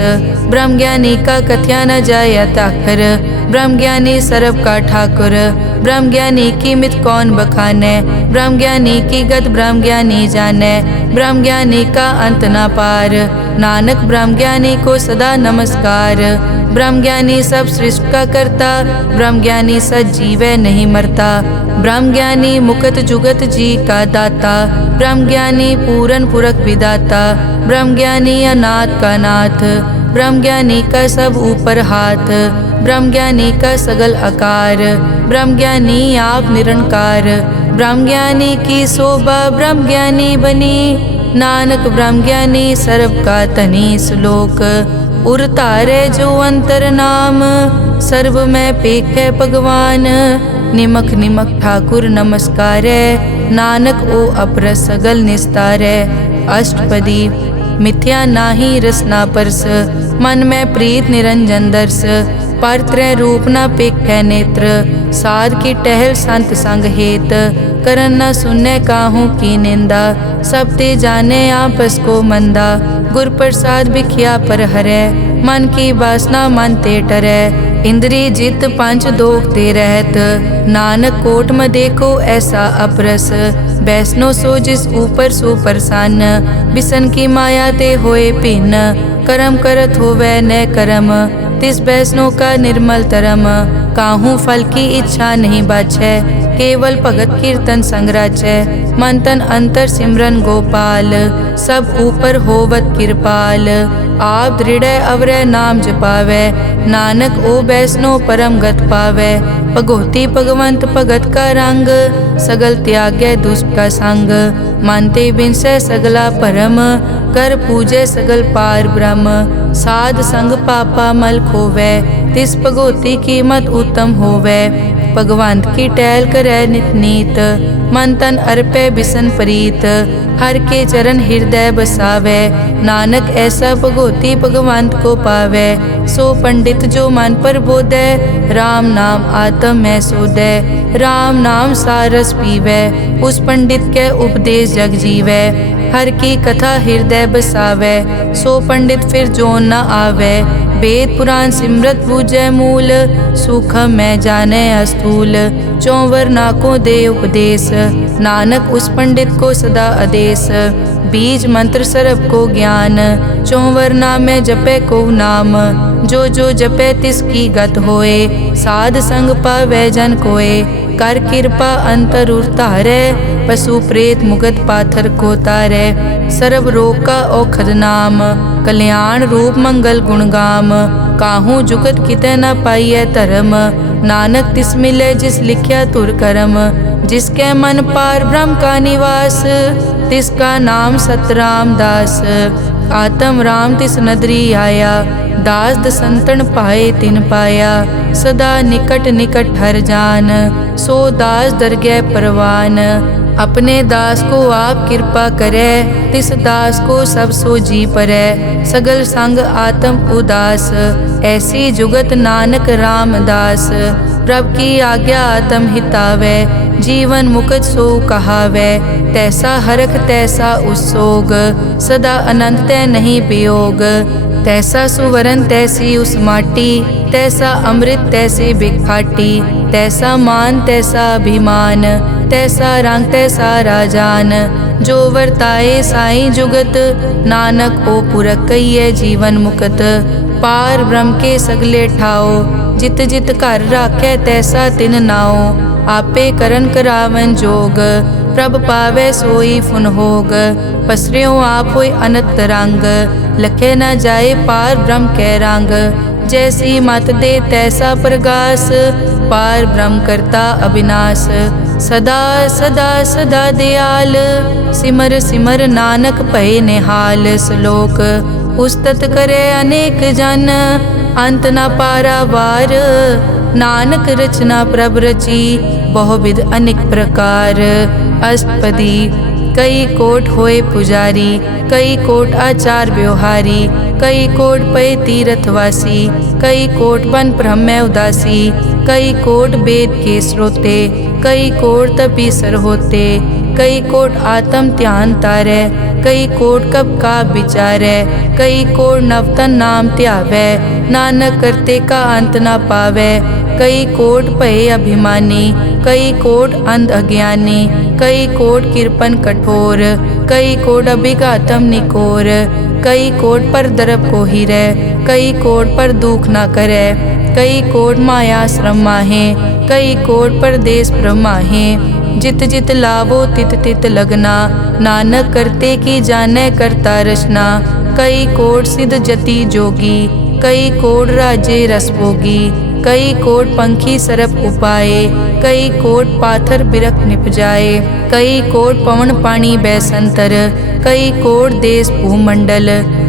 ब्रह्म ज्ञानी का कथया न जाय ताखर, ब्रह्म ज्ञानी सर्व का ठाकुर। ब्रह्म ज्ञानी की मित कौन बखाने, ब्रह्म ज्ञानी की गत ब्रह्म ज्ञानी जाने। ब्रह्म ज्ञानी का अंत न पार, नानक ब्रह्म ज्ञानी को सदा नमस्कार। ब्रह्म ज्ञानी सब सृष्टि का करता, ब्रह्म ज्ञानी सजीव नहीं मरता। ब्रह्म ज्ञानी मुकत जुगत जी का दाता, ब्रह्म ज्ञानी पूरन पुरख विदाता। ब्रह्म ज्ञानी अनाथ का नाथ, ब्रह्म ज्ञानी का सब ऊपर हाथ। ब्रह्म ज्ञानी का सगल आकार, ब्रह्म ज्ञानी आप निरंकार। ब्रह्म ज्ञानी की शोभा ब्रह्म ज्ञानी बनी, नानक ब्रह्म ज्ञानी सर्व का तनी। श्लोक उर तारे जो अंतर नाम, सर्व में पेखे भगवान। निमक निमक ठाकुर नमस्कारे, नानक ओ अपर सगल निस्तारे। अष्टपदी मिथ्या नाही रसना परस, मन में प्रीत निरंजन दर्श। पर त्रय रूप न पेखे नेत्र, साध की टहल संत संग हेत। करन न सुनने काहू की निंदा, सब ते जाने आपस को मंदा। गुर प्रसाद बिखिया पर हरे, मन की वासना मन ते टरे। इंद्री जित पंच दोख ते रहत, नानक कोट में देखो ऐसा अपरस। वैष्णो सो जिस ऊपर सो प्रसन्न, बिसन की माया ते होए भिन्न। कर्म करत होवे न कर्म, तिस वैष्णो का निर्मल तरम। काहू फल की इच्छा नहीं बाछै, केवल भगत कीर्तन संग राचै। मन तन अंतर सिमरन गोपाल, सब ऊपर होवत कृपाल। आप दृढ़ अवरै नाम जपावै, नानक ओ बैसनो परम गत पावै। भगोती भगवंत भगत का रंग, सगल त्यागै दुष्ट का संग। मानते बिनसै सगला भरम, कर पूजै सगल पार ब्रह्म। साध संग पापा मल खोवै, तिस भगोती कीमत उत्तम होवै। भगवंत की टहल करै नित नीत, मन तन अर्पै बिसन प्रीत। हर के चरण हृदय बसावै, नानक ऐसा भगोती भगवंत को पावै। सो पंडित जो मन पर बोधै, राम नाम आत्म में सोधै। राम नाम सारस पीवै, उस पंडित के उपदेश जग जीवै। हर की कथा हृदय बसावै, सो पंडित फिर जोन न आवै। वेद पुराण सिमरत बूझै मूल, सूखम में जाने अस्थूल। चौवर नाको दे उपदेश, नानक उस पंडित को सदा आदेश। बीज मंत्र सरब को ज्ञान, चौवर नाम जपै को नाम। जो जो जपै तिसकी गत होए, साध संग पावै जन कोए। कर कृपा अंतर उतारै, पशु प्रेत मुगत पाथर को तारै। सर्व रोग का औखद नाम, कल्याण रूप मंगल गुणगाम। काहू जुगत कितै न पाइयै धर्म, नानक तिस मिलै जिस लिखिया तुर करम। जिसके मन पार ब्रह्म का निवास, तिसका नाम सतराम दास। आत्म राम तिस नदरी आया, दास दसंतन पाए तिन पाया। सदा निकट निकट हर जान, सो दास दरगह परवान। अपने दास को आप कृपा करे, तिस दास को सब सो जी परै। सगल संग आत्म उदास, ऐसी जुगत नानक रामदास। प्रभ की आज्ञा आत्म हितावै, जीवन मुकत सो कहावै। तैसा हरख तैसा उसोग, सदा अनंत तै नहीं वियोग। तैसा सुवरन तैसी उस माटी, तैसा अमृत तैसे बिखाटी। तैसा मान तैसा अभिमान, तैसा रंग तैसा राजान। जो वर्ताए साई जुगत, नानक ओ पुरख कहिए जीवन मुकत। पार ब्रह्म के सगले ठाओ, जित जित घर राखै तैसा तिन नाओ। आपे करन करावन जोग, प्रभ पावै सोई फुन होग। पसरियों आप होय अनंत रंग, लखे न जाए पार ब्रह्म कै रंग। जैसी मत दे तैसा प्रगास, पार ब्रह्म करता अविनाश। सदा सदा सदा दयाल, सिमर सिमर नानक भय निहाल। श्लोक उस्तत करे अनेक जन, अंत न पारावार। नानक रचना प्रभ रची, बहुविध अनेक प्रकार। अष्टपदी कई कोट होए पुजारी, कई कोट आचार व्यवहारी। कई कोट पय तीर्थवासी, कई कोट बन ब्रह्म उदासी। कई कोट वेद के स्रोते, कई कोट तपीसर होते। कई कोट आत्म ध्यान तारै, कई कोट कब का विचारै। कई कोट नवतन नाम ध्यावै, नानक करते का अंत न पावै। कई कोट भय अभिमानी, कई कोट अंध अज्ञानी। कई कोट कृपन कठोर, कई कोट अभिघातम निकोर। कई कोट पर दरब को हिरै, कई कोट पर दुख न करै। कई कोट माया श्रम माहे, कई कोट परदेश ब्रह्माहे। जित जित लावो तित तित लगना, नानक करते की जानै करता रचना। कई कोट सिद्ध जति जोगी, कई कोट राजे रस भोगी। कई कोट पंखी सरप उपाए, कई कोट पाथर बिरख निपजाए। कई कोट पवन पानी बैसंतर, कई कोट देश भूमंडल।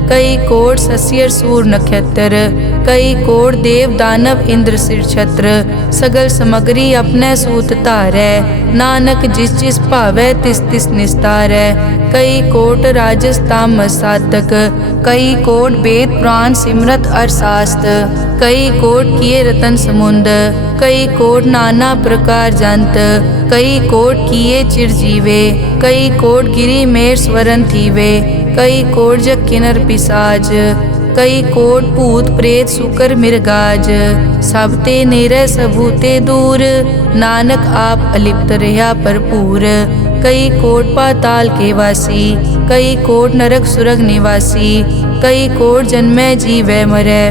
कई कोट सस्यर सूर नक्षत्र, कई कोट देव दानव इंद्र सिर छत्र। सगल समग्री अपने सूत धारै, नानक जिस जिस भावै तिस तिस निस्तारै। कई कोट राजस तामस साधक, कई कोट वेद पुराण सिमरत अरशास्त्र। कई कोट किए रतन समुंद, कई कोट नाना प्रकार जंत। कई कोट किए चिरजीवे, कई कोट गिरी मेर स्वरन थीवे। कई कोट जग किन्नर पिसाज, कई कोट भूत प्रेत सुकर मिर्गाज। सब ते नेरै सबूते दूर, नानक आप अलिप्त रहा भरपूर। कई कोट पाताल के वासी, कई कोट नरक सुरग निवासी। कई कोट जन्मै जीवै मरै,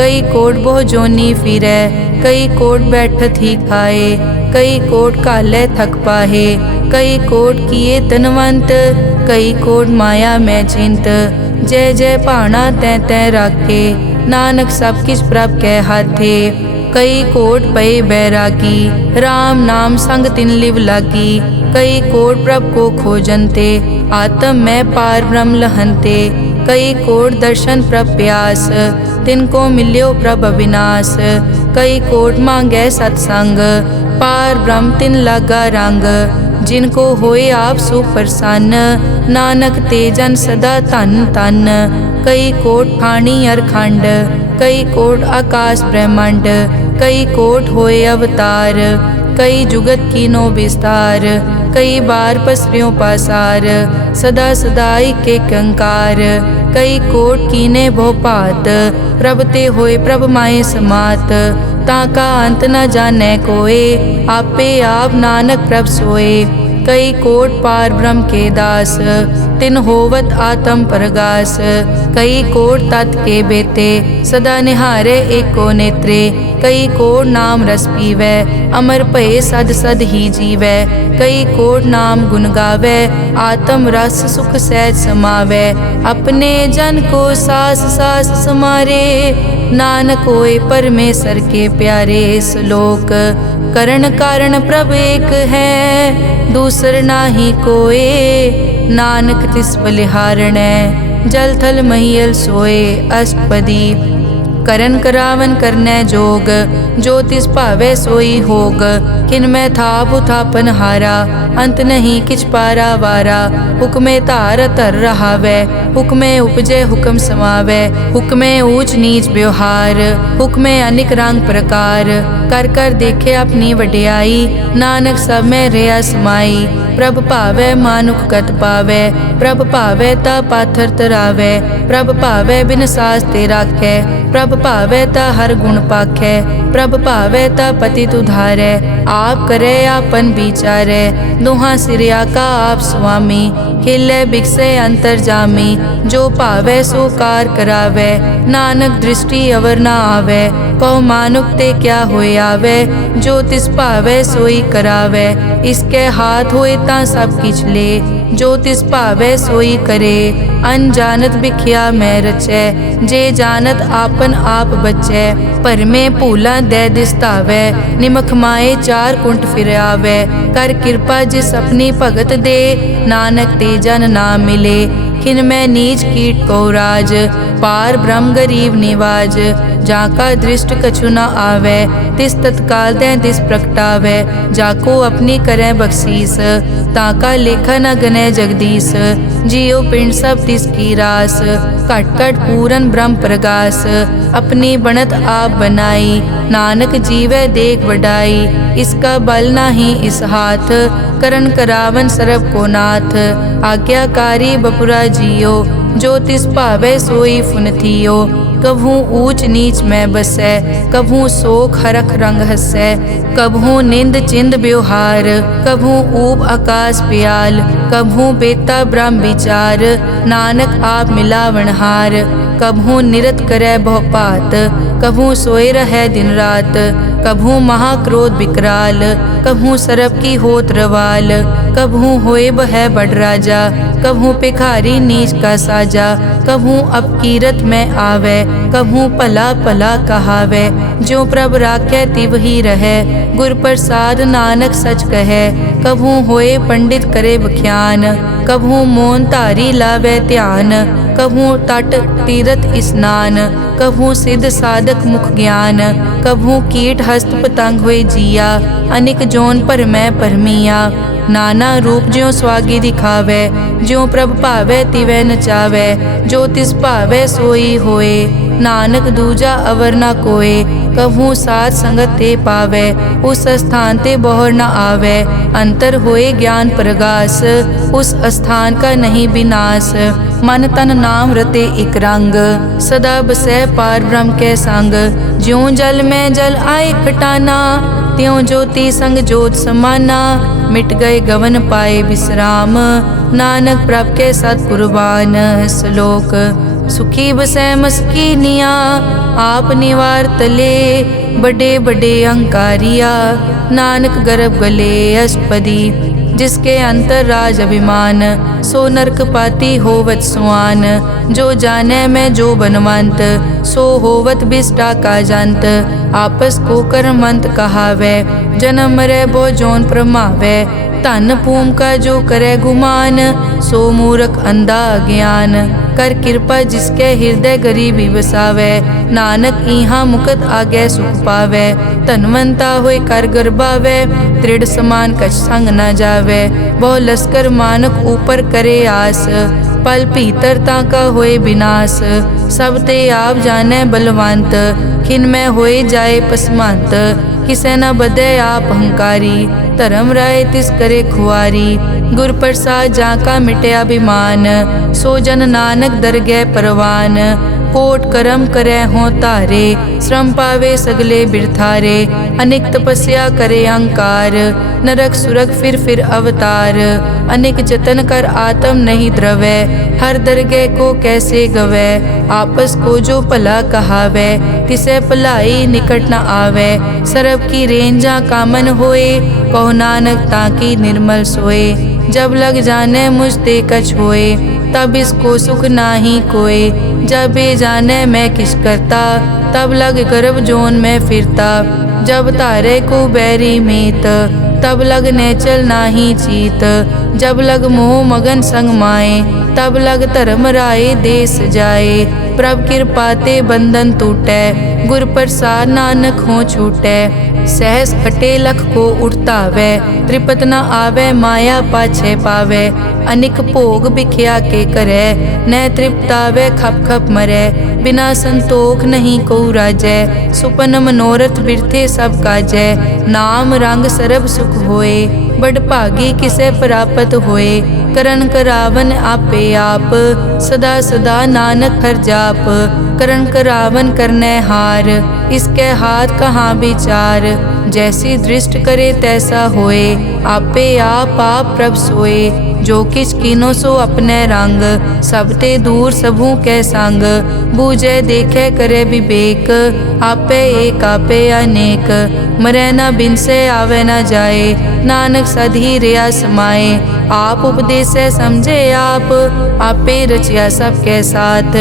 कई कोट बहु जोनी फिरै, कई कोट बैठत ही खाए, कई कोट काले थक पाहे, कई कोट किए तनवंत, कई कोट माया मैं चिंत। जय जय भाना तै तै राखे, नानक सब किछ प्रभ कै हाथे। कई कोट पए बैरागी, राम नाम संग तिन लिव लागी। कई कोट प्रभ को खोजनते, आत्म में पार ब्रह्म लहनते। कई कोट दर्शन प्रभ प्यास, तिनको मिल्यो प्रभ अविनाश। कई कोट मांगै सत्संग, पार ब्रह्म तिन लागा रंग। जिनको होए आप सुप्रसन्न, नानक ते जन सदा धन धन। कई कोट ठाणी अरखंड, कई कोट आकाश ब्रह्मांड। कई कोट होए अवतार, कई जुगत कीनो विस्तार। कई बार पसरियों पासार, सदा सदा के कंकार। कई कोट कीने भो भात, प्रभ ते होए प्रभ माए समात। ताका अंत न जाने कोए, आपे आप नानक प्रभ सोए। कई कोट पार ब्रह्म के दास, तिन होवत आत्म परगास। कई कोट तत् के बेते, सदा निहारे एको नेत्रे। कई कोट नाम रस पीवै, अमर भये सद सद ही जीवै। कई कोट नाम गुण गावै, आत्म रस सुख सहज समावै। अपने जन को सास सास समारे, नानक होए परमेश्वर के प्यारे। श्लोक करण कारण प्रभ एक है, दूसर नाही कोए। नानक तिस बलिहारणै, जल थल महियल सोए। अष्टपदी करन करावन करनै जोग, जो तिस भावै सोई होग। किन मैं थाप उथापन हारा, अंत नहीं किछ पारा वारा। हुक्मे धार धर रहावै, हुक्मे उपजे हुक्म समावै। हुक्मे ऊंच नीच व्यवहार, हुक्मे अनिक रंग प्रकार। कर कर देखे अपनी वड्याई, नानक सब में रहा समाई। प्रभ भावै मानुख गत पावै, प्रभ भावै ता पाथर तरावै। प्रभ भावै बिन सास ते राखै, प्रभ भावै ता हर गुण पाखै। प्रभ भावै ता पतित उधारै, आप करे आपन विचारै। दुहा सिरिया का आप स्वामी, खिलै बिकसे अंतर जामी। जो भावै सो कार करावै, नानक दृष्टि अवर न आवै। कहो मानुक ते क्या होए आवे, जो तिस भावै सोई करावै। इसके हाथ होए ता सब किछ ले, जो तिस भावै सोई करे। अनजानत बिख्या मैं रचै, जे जानत आपन आप बचै। पर में भूला दे दिसतावै, निमख माए चार कुंट फिर आवै। कर कृपा जिस अपनी भगत दे, नानक ते जन ना मिले। खिन मैं नीच कीट को राज, पार ब्रह्म गरीब निवाज। जाका दृष्ट कछु न आवे, तिस तत्काल तै तिस प्रगटावै। जाको अपनी करै बख्शीस, ताका लेखा न गनै जगदीश। जियो पिंड सब तिस की रास, घट घट पूरन ब्रह्म प्रगास। अपनी बनत आप बनाई, नानक जीवै देख बढ़ाई। इसका बल नाही इस हाथ, करन करावन सरब को नाथ। आज्ञाकारी बपुरा जियो, जो तिस भावै सोई फुन थियो। कभू ऊंच नीच में बसै, कभू सोख हरख रंग हसै। कभू निंद चिंद व्यवहार, कभू ऊब आकाश प्याल। कभू बेता ब्रह्म विचार, नानक आप मिलावनहार। कभू निरत करै बहु पात, कभू सोए रहै दिन रात। कभू महाक्रोध विकराल, कभू सरब की होत रवाल। कभू होए बह बड़ राजा, कभू भिखारी नीच का साजा। कभू अपकीरत में आवे, कभू भला भला कहावे। ज्यों प्रभ राखै तिव ही रहै, गुर प्रसाद नानक सच कहै। कभू होए पंडित करे बख्यान, कभू मोन धारी लावे ध्यान। कभू तट तीरथ स्नान, कभू सिद्ध साधक मुख ज्ञान। कभू कीट हस्त पतंग होए जिया, अनिक जोन पर मैं परमिया। नाना रूप ज्यों स्वागी दिखावे, ज्यों प्रभ भावै तिवै नचावै। जो तिस भावै सोई होए, नानक दूजा अवर न कोए। कभू साथ संगत ते पावै, उस स्थान ते बोहर न आवे। अंतर होए ज्ञान प्रगास, उस स्थान का नहीं विनाश। मन तन नाम रते इक रंग, सदा बसै पार ब्रह्म के संग। ज्यों जल में जल आए खटाना, त्यों ज्योति संग जोत समाना। मिट गए गवन पाए विश्राम, नानक प्रभ के सत कुर्बान। श्लोक सुखी बसै मस्कीनिया, आप निवार तले बड़े बड़े अहंकारिया। नानक गर्भ गले अष्टपदी, जिसके अंतर राज अभिमान। सो नरक पाती होवत सुआन, जो जाने में जो बनवंत। सो होवत बिष्टा का जंत, आपस को कर्मंत कहावे। जन्म मरे बो जोन प्रमावे, धन भूम का जो करे गुमान। सो मूर्ख अंधा ज्ञान, कर कृपा जिसके हृदय गरीबी बसावे। नानक इहाँ मुकत आगे सुख पावे, धनवंता होए कर गर्भावे। दृढ़ समान कछ संग न जावे, बहु लश्कर मानक ऊपर करे आस। पल भीतर ताका होए विनाश, सब ते आप जाने बलवंत। खिन में होए जाए पसमंत, किसे न बदे आप अहंकारी। धर्म राय तिस करे खुआरी, गुर प्रसाद जाका मिटे अभिमान। सो जन नानक दरगह परवान, कोट कर्म करे हों तारे। श्रम पावे सगले बिरथारे, अनेक तपस्या करे अहंकार। नरक सुरग फिर अवतार, अनेक जतन कर आत्म नहीं द्रवे। हर दरगह को कैसे गवे, आपस को जो भला कहावे। तिसे भलाई निकट न आवे, सरब की रेंजा कामन होए। कहो नानक ताकि निर्मल सोए, जब लग जाने मुझ ते कछ होए। तब इसको सुख नाही कोय, जब ये जाने मैं किस करता। तब लग गर्भ जोन में फिरता, जब तारे को बैरी मीत। तब लग नेचल नाही चीत, जब लग मोह मगन संग माए। तब लग धर्म राय देश जाए, प्रभ कृपाते बंधन टूटे। गुर प्रसाद नानक हो छूटे, सहस कटे लख को उठतावे। त्रिपत न आवे माया पाछे पावे, अनिक भोग बिख्या के करे। न तृप्तावे खप खप मरे, बिना संतोख नहीं को राजै। सुपन मनोरथ बिरथे सब काजै, नाम रंग सरब सुख होए। बड़ भागी किसे प्राप्त होए, करन करावन आपे आप। सदा सदा नानक हर जाप, करन करावन करने हार। इसके हाथ कहाँ विचार, जैसी दृष्ट करे तैसा होए। आपे आप प्रभ सोए, जो किछ कीनो सो अपने रंग। सब ते दूर सबू के संग, बूझे देखे करे विवेक। आपे एक आपे अनेक, मरे न बिन से आवे न जाए। नानक सधी रिया समाए, आप उपदेश समझे आप। आपे रचिया सबके साथ,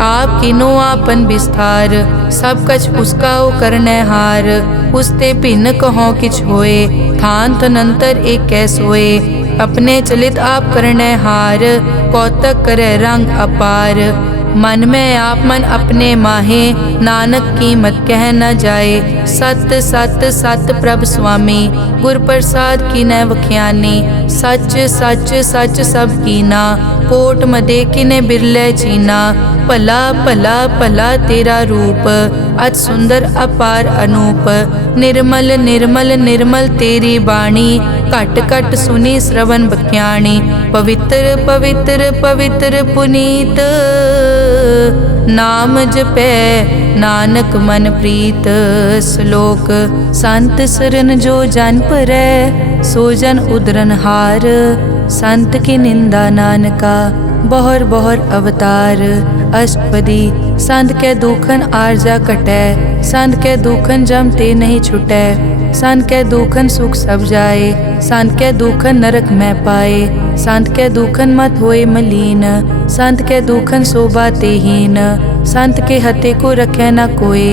आप किनो आपन विस्तार। सब कछ उसका ओ करने हार, उसते भिन्न कहो किछ होए। थान तनंतर एक कै सोए, अपने चलित आप करने हार। कौतक करे रंग अपार, मन में आप मन अपने माहे। नानक कीमत कह न जाए, सत सत सत प्रभ स्वामी। गुर प्रसाद की न वख्यानी, सच सच सच सब कीना। कोट मदे किने बिरले चीना, भला भला भला तेरा रूप। अति सुंदर अपार अनूप, निर्मल निर्मल निर्मल तेरी बाणी। घट घट सुनी श्रवण बख्याणी, पवित्र पवित्र पवित्र पुनीत। नाम जपै नानक मन प्रीत। श्लोक संत सरन जो जन परै, सो जन उदरन हार। संत की निंदा नानका, बहर बहर अवतार। अष्टपदी संत के दुखन आरजा कटै, संत के दुखन जम ते नहीं छुटै। संत के दुखन सुख सब जाए, संत के दुखन नरक में पाए। संत के दुखन मत होए मलीन, संत के दुखन शोभा तेहीन। संत के हते को रखे न कोय,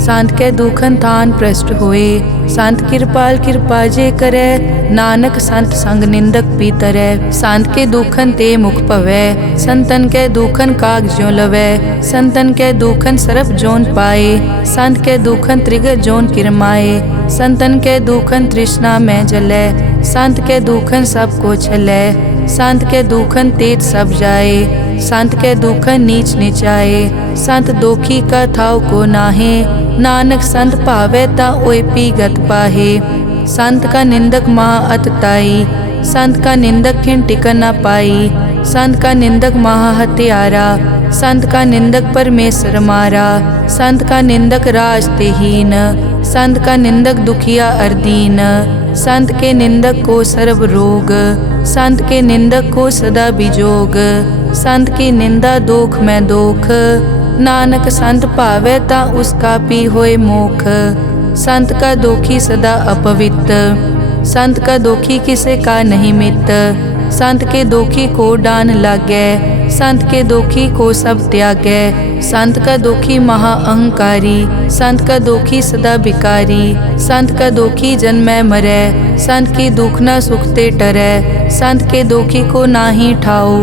संत के दुखन थान प्रष्ट होए। संत कृपाल कृपा जे करे, नानक संत संग निंदक भी तरै। संत के दुखन ते मुख पवै, संतन के दुखन काग ज्यों लवै। संतन के दुखन सरप जोन पाए, संत के दुखन त्रिगर जोन किरमाए। संतन के दुखन तृष्णा में जलै, संत के दुखन सब को छलै। संत के दुखन तेज सब जाए, संत के दुखन नीच नीचाए। संत दोखी का थाव को नाहे, नानक संत भावे ता ओय पी गत पाहे। संत का निंदक महा अतताई, संत का निंदक खिन टिकन न पाई। संत का निंदक महा हत्यारा, संत का निंदक परमेश्वर मारा। संत का निंदक राज तेहीन, संत का निंदक दुखिया अरदीन। संत के निंदक को सर्व रोग, संत के निंदक को सदा बिजोग। संत की निंदा दोख में दोख, नानक संत भावै ता उसका पी होए मोख। संत का दोखी सदा अपवित्र, संत का दोखी किसे का नहीं मित। संत के दोखी को डान लागै, संत के दोखी को सब त्यागै। संत का दोखी महा अहंकारी, संत का दोखी सदा बिकारी। संत का दोखी जन्मै मरै, संत की दुख न सुख ते टरै। संत के दोखी को नाही ठाओ,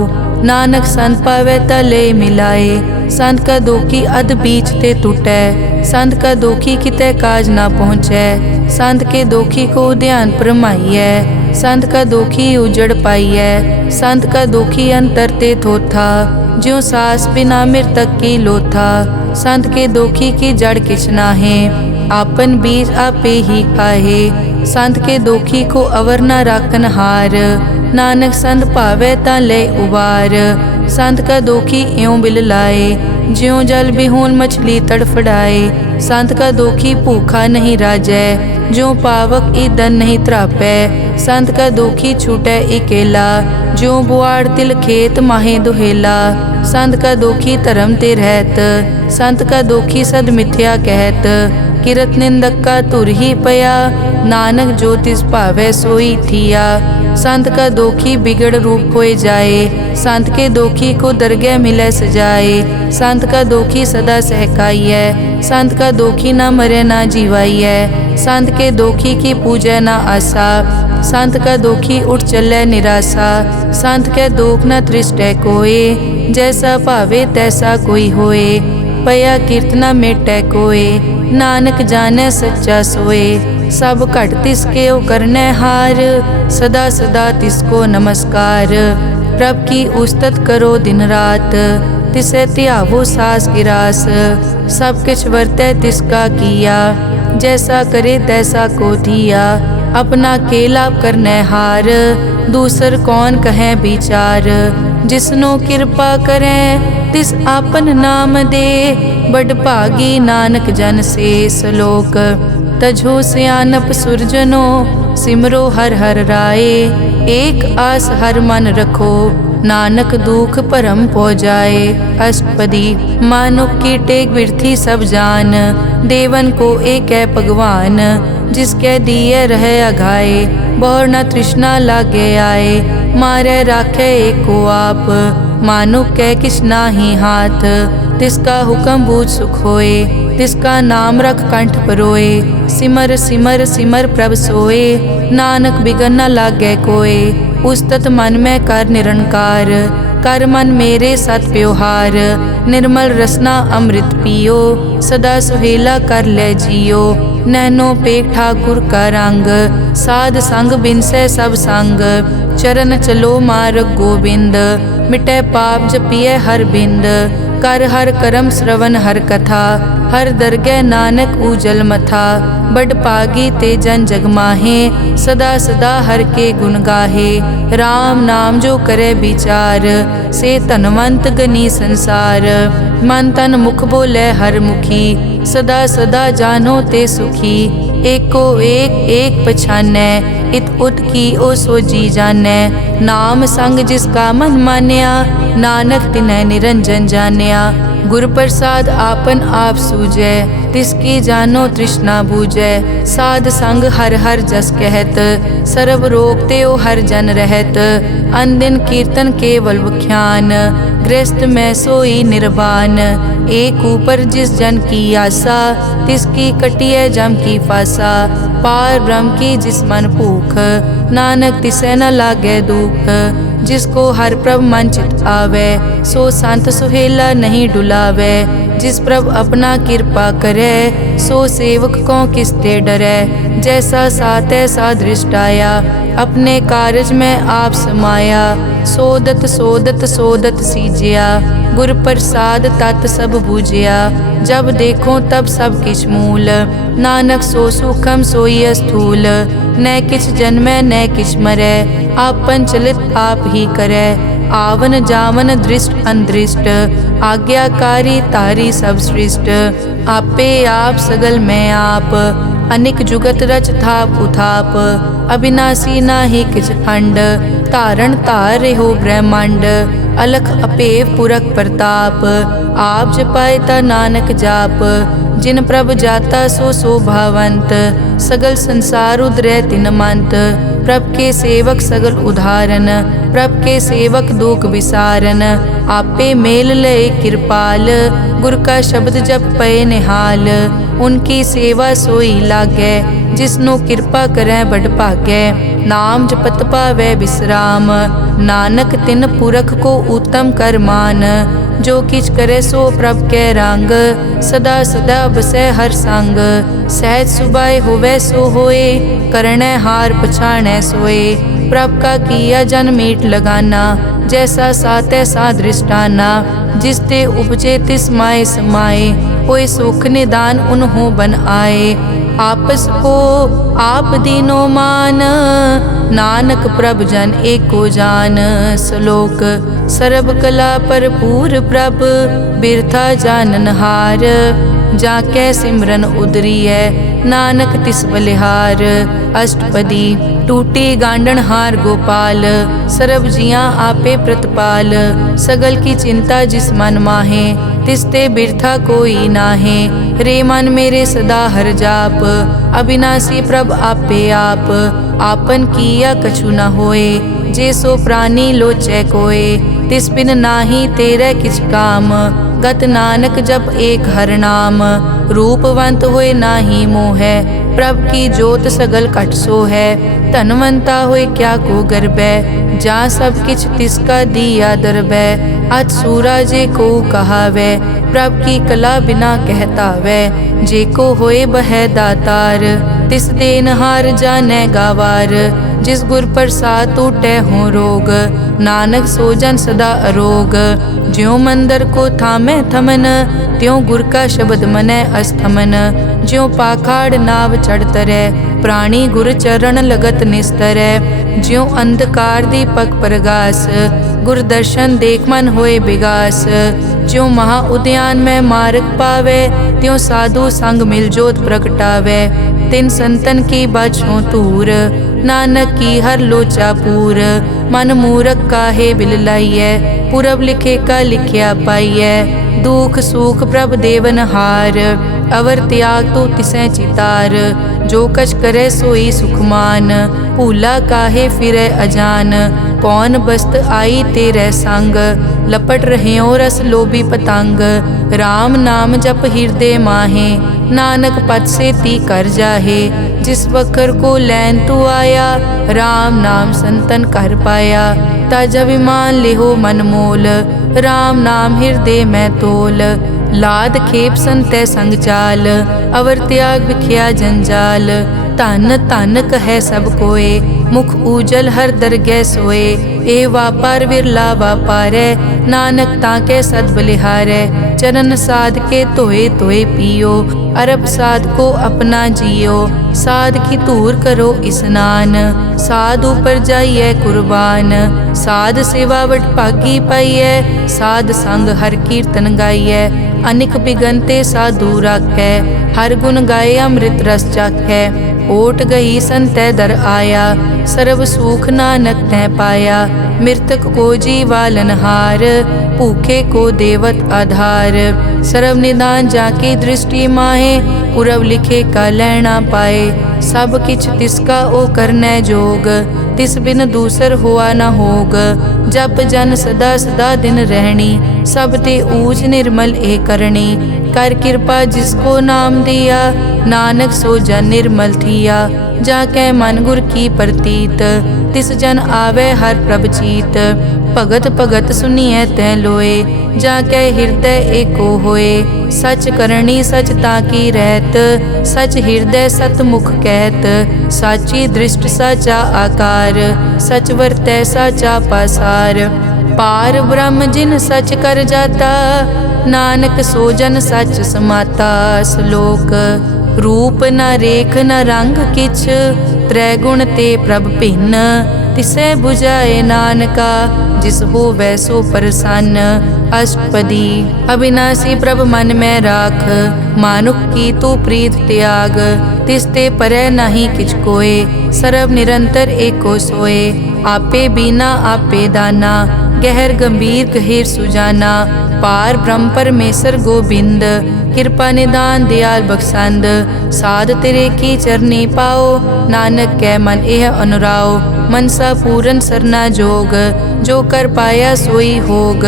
नानक संत पावै ता ले मिलाए। संत का दोखी अध बीच ते टूटै, संत का दोखी कितै काज ना पहुँचै। संत के दोखी को ध्यान परमाइयै, संत का दोखी उजड़ पाइयै। संत का दोखी अंतर ते थोथा, ज्यों सास बिना मृतक की लोथा। संत के दोखी की जड़ किछ नाहे, आपन बीज आपे ही खाहे। संत के दोखी को अवर न राखन हार, नानक संत भावै ता ले उबार। संत का दोखी इयों बिल लाए, ज्यों जल बिहून मछली तड़फड़ाए। संत का दोखी भूखा नहीं राजै, ज्यों पावक ईदन नहीं त्रापै। संत का दोखी छूटै इकेला, ज्यों बुआड़ तिल खेत माहे दुहेला। संत का दोखी धर्म ते रहत, संत का दोखी सद मिथ्या कहत। किरत निंदक का तुर ही पया, नानक जो तिस भावै सोई थिया। संत का दोखी बिगड़ रूप होए जाए, संत के दोखी को दरगह मिलै सजाए। संत का दोखी सदा सहकाइयै, संत का दोखी ना मरे ना जीवाइयै। संत के दोखी की पूजै ना आसा, संत का दोखी उठ चलै निराशा। संत के दोख न तृष्टै कोय, जैसा भावे तैसा कोई होए। पया कीर्तना मेटै कोय, नानक जानै सच्चा सोए। सब घट तिसके ओ करनै हार, सदा सदा तिसको नमस्कार। प्रभ की उस्तत करो दिन रात, तिसे त्यावो सास गिरास। सब किछ वर्तै तिसका किया, जैसा करे तैसा को दिया। अपना केला करनै हार, दूसर कौन कहें विचार। जिसनो कृपा करें तिस आपन नाम दे, बड़ भागी नानक जन से सलोक। तजो सियानप सुरजनो, सिमरो हर हर राए। एक आस हर मन रखो, नानक दुख परम पौ जाए। अष्टपदी मानुक की टेक बिरथी सब जान, देवन को एक है भगवान। जिसके दिए रहे अघाए, बहुर न तृष्णा लागे आए। मारे राखे एको आप, मानुक कै किछ नाही हाथ। तिसका हुक्म बूझ सुख होए, तिसका नाम रख कंठ परोए। सिमर सिमर सिमर प्रभ सोए, नानक बिगन न लागै कोय। उस्तत मन में कर निरंकार, कर मन मेरे सत व्यवहार। निर्मल रसना अमृत पियो, सदा सुहेला कर ले जियो। नैनो पेख ठाकुर का रंग, साध संग बिनसै सब संग। चरण चलो मार्ग गोबिंद, मिटै पाप जपिए हर बिंद। कर हर करम श्रवण हर कथा, हर दरगह नानक उजल मथा। बड़ पागी ते जन जग माहे, सदा सदा हर के गुण गाहे। राम नाम जो करे विचार, से धनवंत गनी संसार। मन तन मुख बोले हर मुखी, सदा सदा जानो ते सुखी। एको एक एक पछानै, इत उत की ओ सोजी जानै। नाम संग जिसका मन मान्या, नानक तिन्है निरंजन जान्या। गुर प्रसाद आपन आप सूझै, तिसकी जानो तृष्णा बूझै। साध संग हर हर जस कहत, सर्व रोग त्यो हर जन रहत। अनदिन कीर्तन केवल बख्यान, गृहस्थ में सोई निर्वाण। एक ऊपर जिस जन की आशा, तिसकी कटिए जम की फासा। पार ब्रह्म की जिस मन भूख, नानक तिसे न लागे दुख। जिसको हर प्रभ मन चित आवे, सो संत सुहेला नहीं डुलावे। जिस प्रभ अपना कृपा करे, सो सेवक को किसते डरे। जैसा सात ऐसा दृष्टाया, अपने कारज में आप समाया। सोदत सोदत सोदत सीजिया, गुर प्रसाद तत् सब बूझिया। जब देखो तब सब किछ मूल, नानक सो सूखम सोई स्थूल। न किछ जन्मै न किछ मरै, आपन चलित आप ही करै। आवन जावन दृष्ट अनदृष्ट, आज्ञाकारी तारी सब सृष्ट। आपे आप सगल में आप, अनिक जुगत रच थाप उथाप। अविनाशी नाही किछ खंड, ਧਾਰਨ ਧਾਰ ਰਹਿਓ ਬ੍ਰਹਮੰਡ, ਅਲਖ ਅਪੇਵ ਪੁਰਖ ਪ੍ਰਤਾਪ। ਆਪ ਜਪਾਏ ਤਾ ਨਾਨਕ ਜਾਪ, ਜਿਨ ਪ੍ਰਭ ਜਾਤਾ ਸੋ ਸੋਭਾਵੰਤ। सगल संसार उदरै तिन मंत, प्रभ के सेवक सगल उदाहरण। प्रभ के सेवक दुख विसारन, आपे मेल लय कृपाल। गुर का शब्द जप पए निहाल, उनकी सेवा सोई लागै। जिसनो कृपा करै बड़ भागै, नाम जपत पावै विश्राम। नानक तिन पुरख को उत्तम कर मान, जो किछ करे सो प्रभ कै रंग। सदा सदा बसै हर संग, सहज सुभाए होवै सो होए। करनै हार पछाणै सोए, प्रभ का किया जन मीट लगाना। जैसा सा तैसा दृष्टाना, जिस ते उपजे तिस माए समाए। होए सुख निदान उन्हों बन आए, आपस को आप दीनो मान। नानक प्रभ जन एको जान, सलोक सरब कला भरपूर प्रभ। बिरथा जानन हार, जाकै सिमरन उदरीऐ। नानक तिस बलिहार, अष्टपदी टूटी गांडन हार गोपाल। सरब जियां आपे प्रतिपाल, सगल की चिंता जिस मन माहे। तिसते बिरथा कोई नाहे, रे मन मेरे सदा हर जाप। अविनाशी प्रभ आपे आप, आपन किया कछु न होए। जे सो प्राणी लोचै कोय, तिस बिन नाही तेरे किछ काम। गत नानक जप एक हर नाम, रूपवंत होए नाही मोहै। प्रभ की जोत सगल कट सो है, धनवंता होए क्या को गर्बै। जा सब किछ तिसका दिया दरबै, अत सूरा जे को कहावै। प्रभ की कला बिना कहतावै, जे को होए बह दातार। तिस देनहार जानै गावार, जिस गुर प्रसाद टूटै हो रोग। नानक सो जन सदा अरोग, ज्यों मंदिर को थामै थमन। त्यों गुर का शब्द मनै अस्थमन, ज्यों पाखाड़ नाव चढ़ तरै। प्राणी गुर चरण लगत निस्तरै, ज्यों अंधकार दीपक प्रगास। गुर दर्शन देख मन होए विगास, ज्यों महा उद्यान में मार्ग पावे। त्यों साधु संग मिल जोत प्रगटावे, तिन संतन की बाछों तूर। नानक की हर लोचा पूर, मन मूरख काहे बिल लाइयै। पुरब लिखे का लिखिया पाइयै, दुख सुख प्रभ देवन हार। अवर त्याग तो तिसै चितार, जो कछ करे सोई सुखमान। भूला काहे फिरै अजान, कौन बस्त आई तेरे संग। लपट रहियो रस लोभी पतंग, राम नाम जप हृदय माहे। नानक पद से ती कर जाहे, जिस वखर को लैन तू आया। राम नाम संतन कर पाया, ताजा विमान लेहो मन मोल। राम नाम हृदय में तोल, लाद खेप संतै संग चाल। अवर त्याग बिखिया जंजाल, धन धन कहे सब कोय। मुख ऊजल हर दरगह सोए, ए वापार विरला वापारै। नानक ताके सद बलिहारै, चरण साध के धोए धोए पियो। अरब साध को अपना जियो, साध की धूर करो स्नान। साध ऊपर जाइए कुर्बान, साध सेवा वट भागी पाइयै। साध संग हर कीर्तन गाइयै, अनिक बिगनते साधु राखै। हर गुण गाए अमृत रस चाखै, ओट गई संतै दर आया। सर्व सुख नानक तै पाया, मृतक को जीवालनहार। भूखे को देवत आधार, सर्व निदान जाकी दृष्टि माहे। पुरब लिखे का लैना पाए, सब किछ तिसका ओ करनै जोग। तिस बिन दूसर हुआ न होग, जप जन सदा सदा दिन रहनी। सब ते ऊच निर्मल ए करनी, कर कृपा जिसको नाम दिया। नानक सो जन निर्मल थिया, जाकै मन गुर की प्रतीत। तिस जन आवे हर प्रभ चीत, भगत भगत सुनिए तै लोए। जाकै हृदय एको होए, सच करनी सच ताकी रहत। सच हृदय सत मुख कहत, साची दृष्ट साचा आकार। सच वर्तै साचा पासार, पार ब्रह्म जिन सच कर जाता। नानक सो जन सच समाता। श्लोक रूप न रेख न रंग किछ, त्रैगुण ते प्रभ भिन्न। तिसै बुझाए नानका, जिस होवै सो प्रसन्न। अष्टपदी अविनाशी प्रभ मन में राख, मानुख की तू प्रीत त्याग। तिस ते परै नहीं किछ कोय, सर्व निरंतर एको सोए। आपे बीना आपे दाना, गहर गंभीर गहीर सुजाना, पार ब्रह्म परमेश्वर गोबिंद, कृपा निदान दयाल बख्शंद, साध तेरे की चरनी पाओ, नानक कै मन एह अनुराओ, मनसा पूरन सरना जोग, जो कर पाया सोई होग,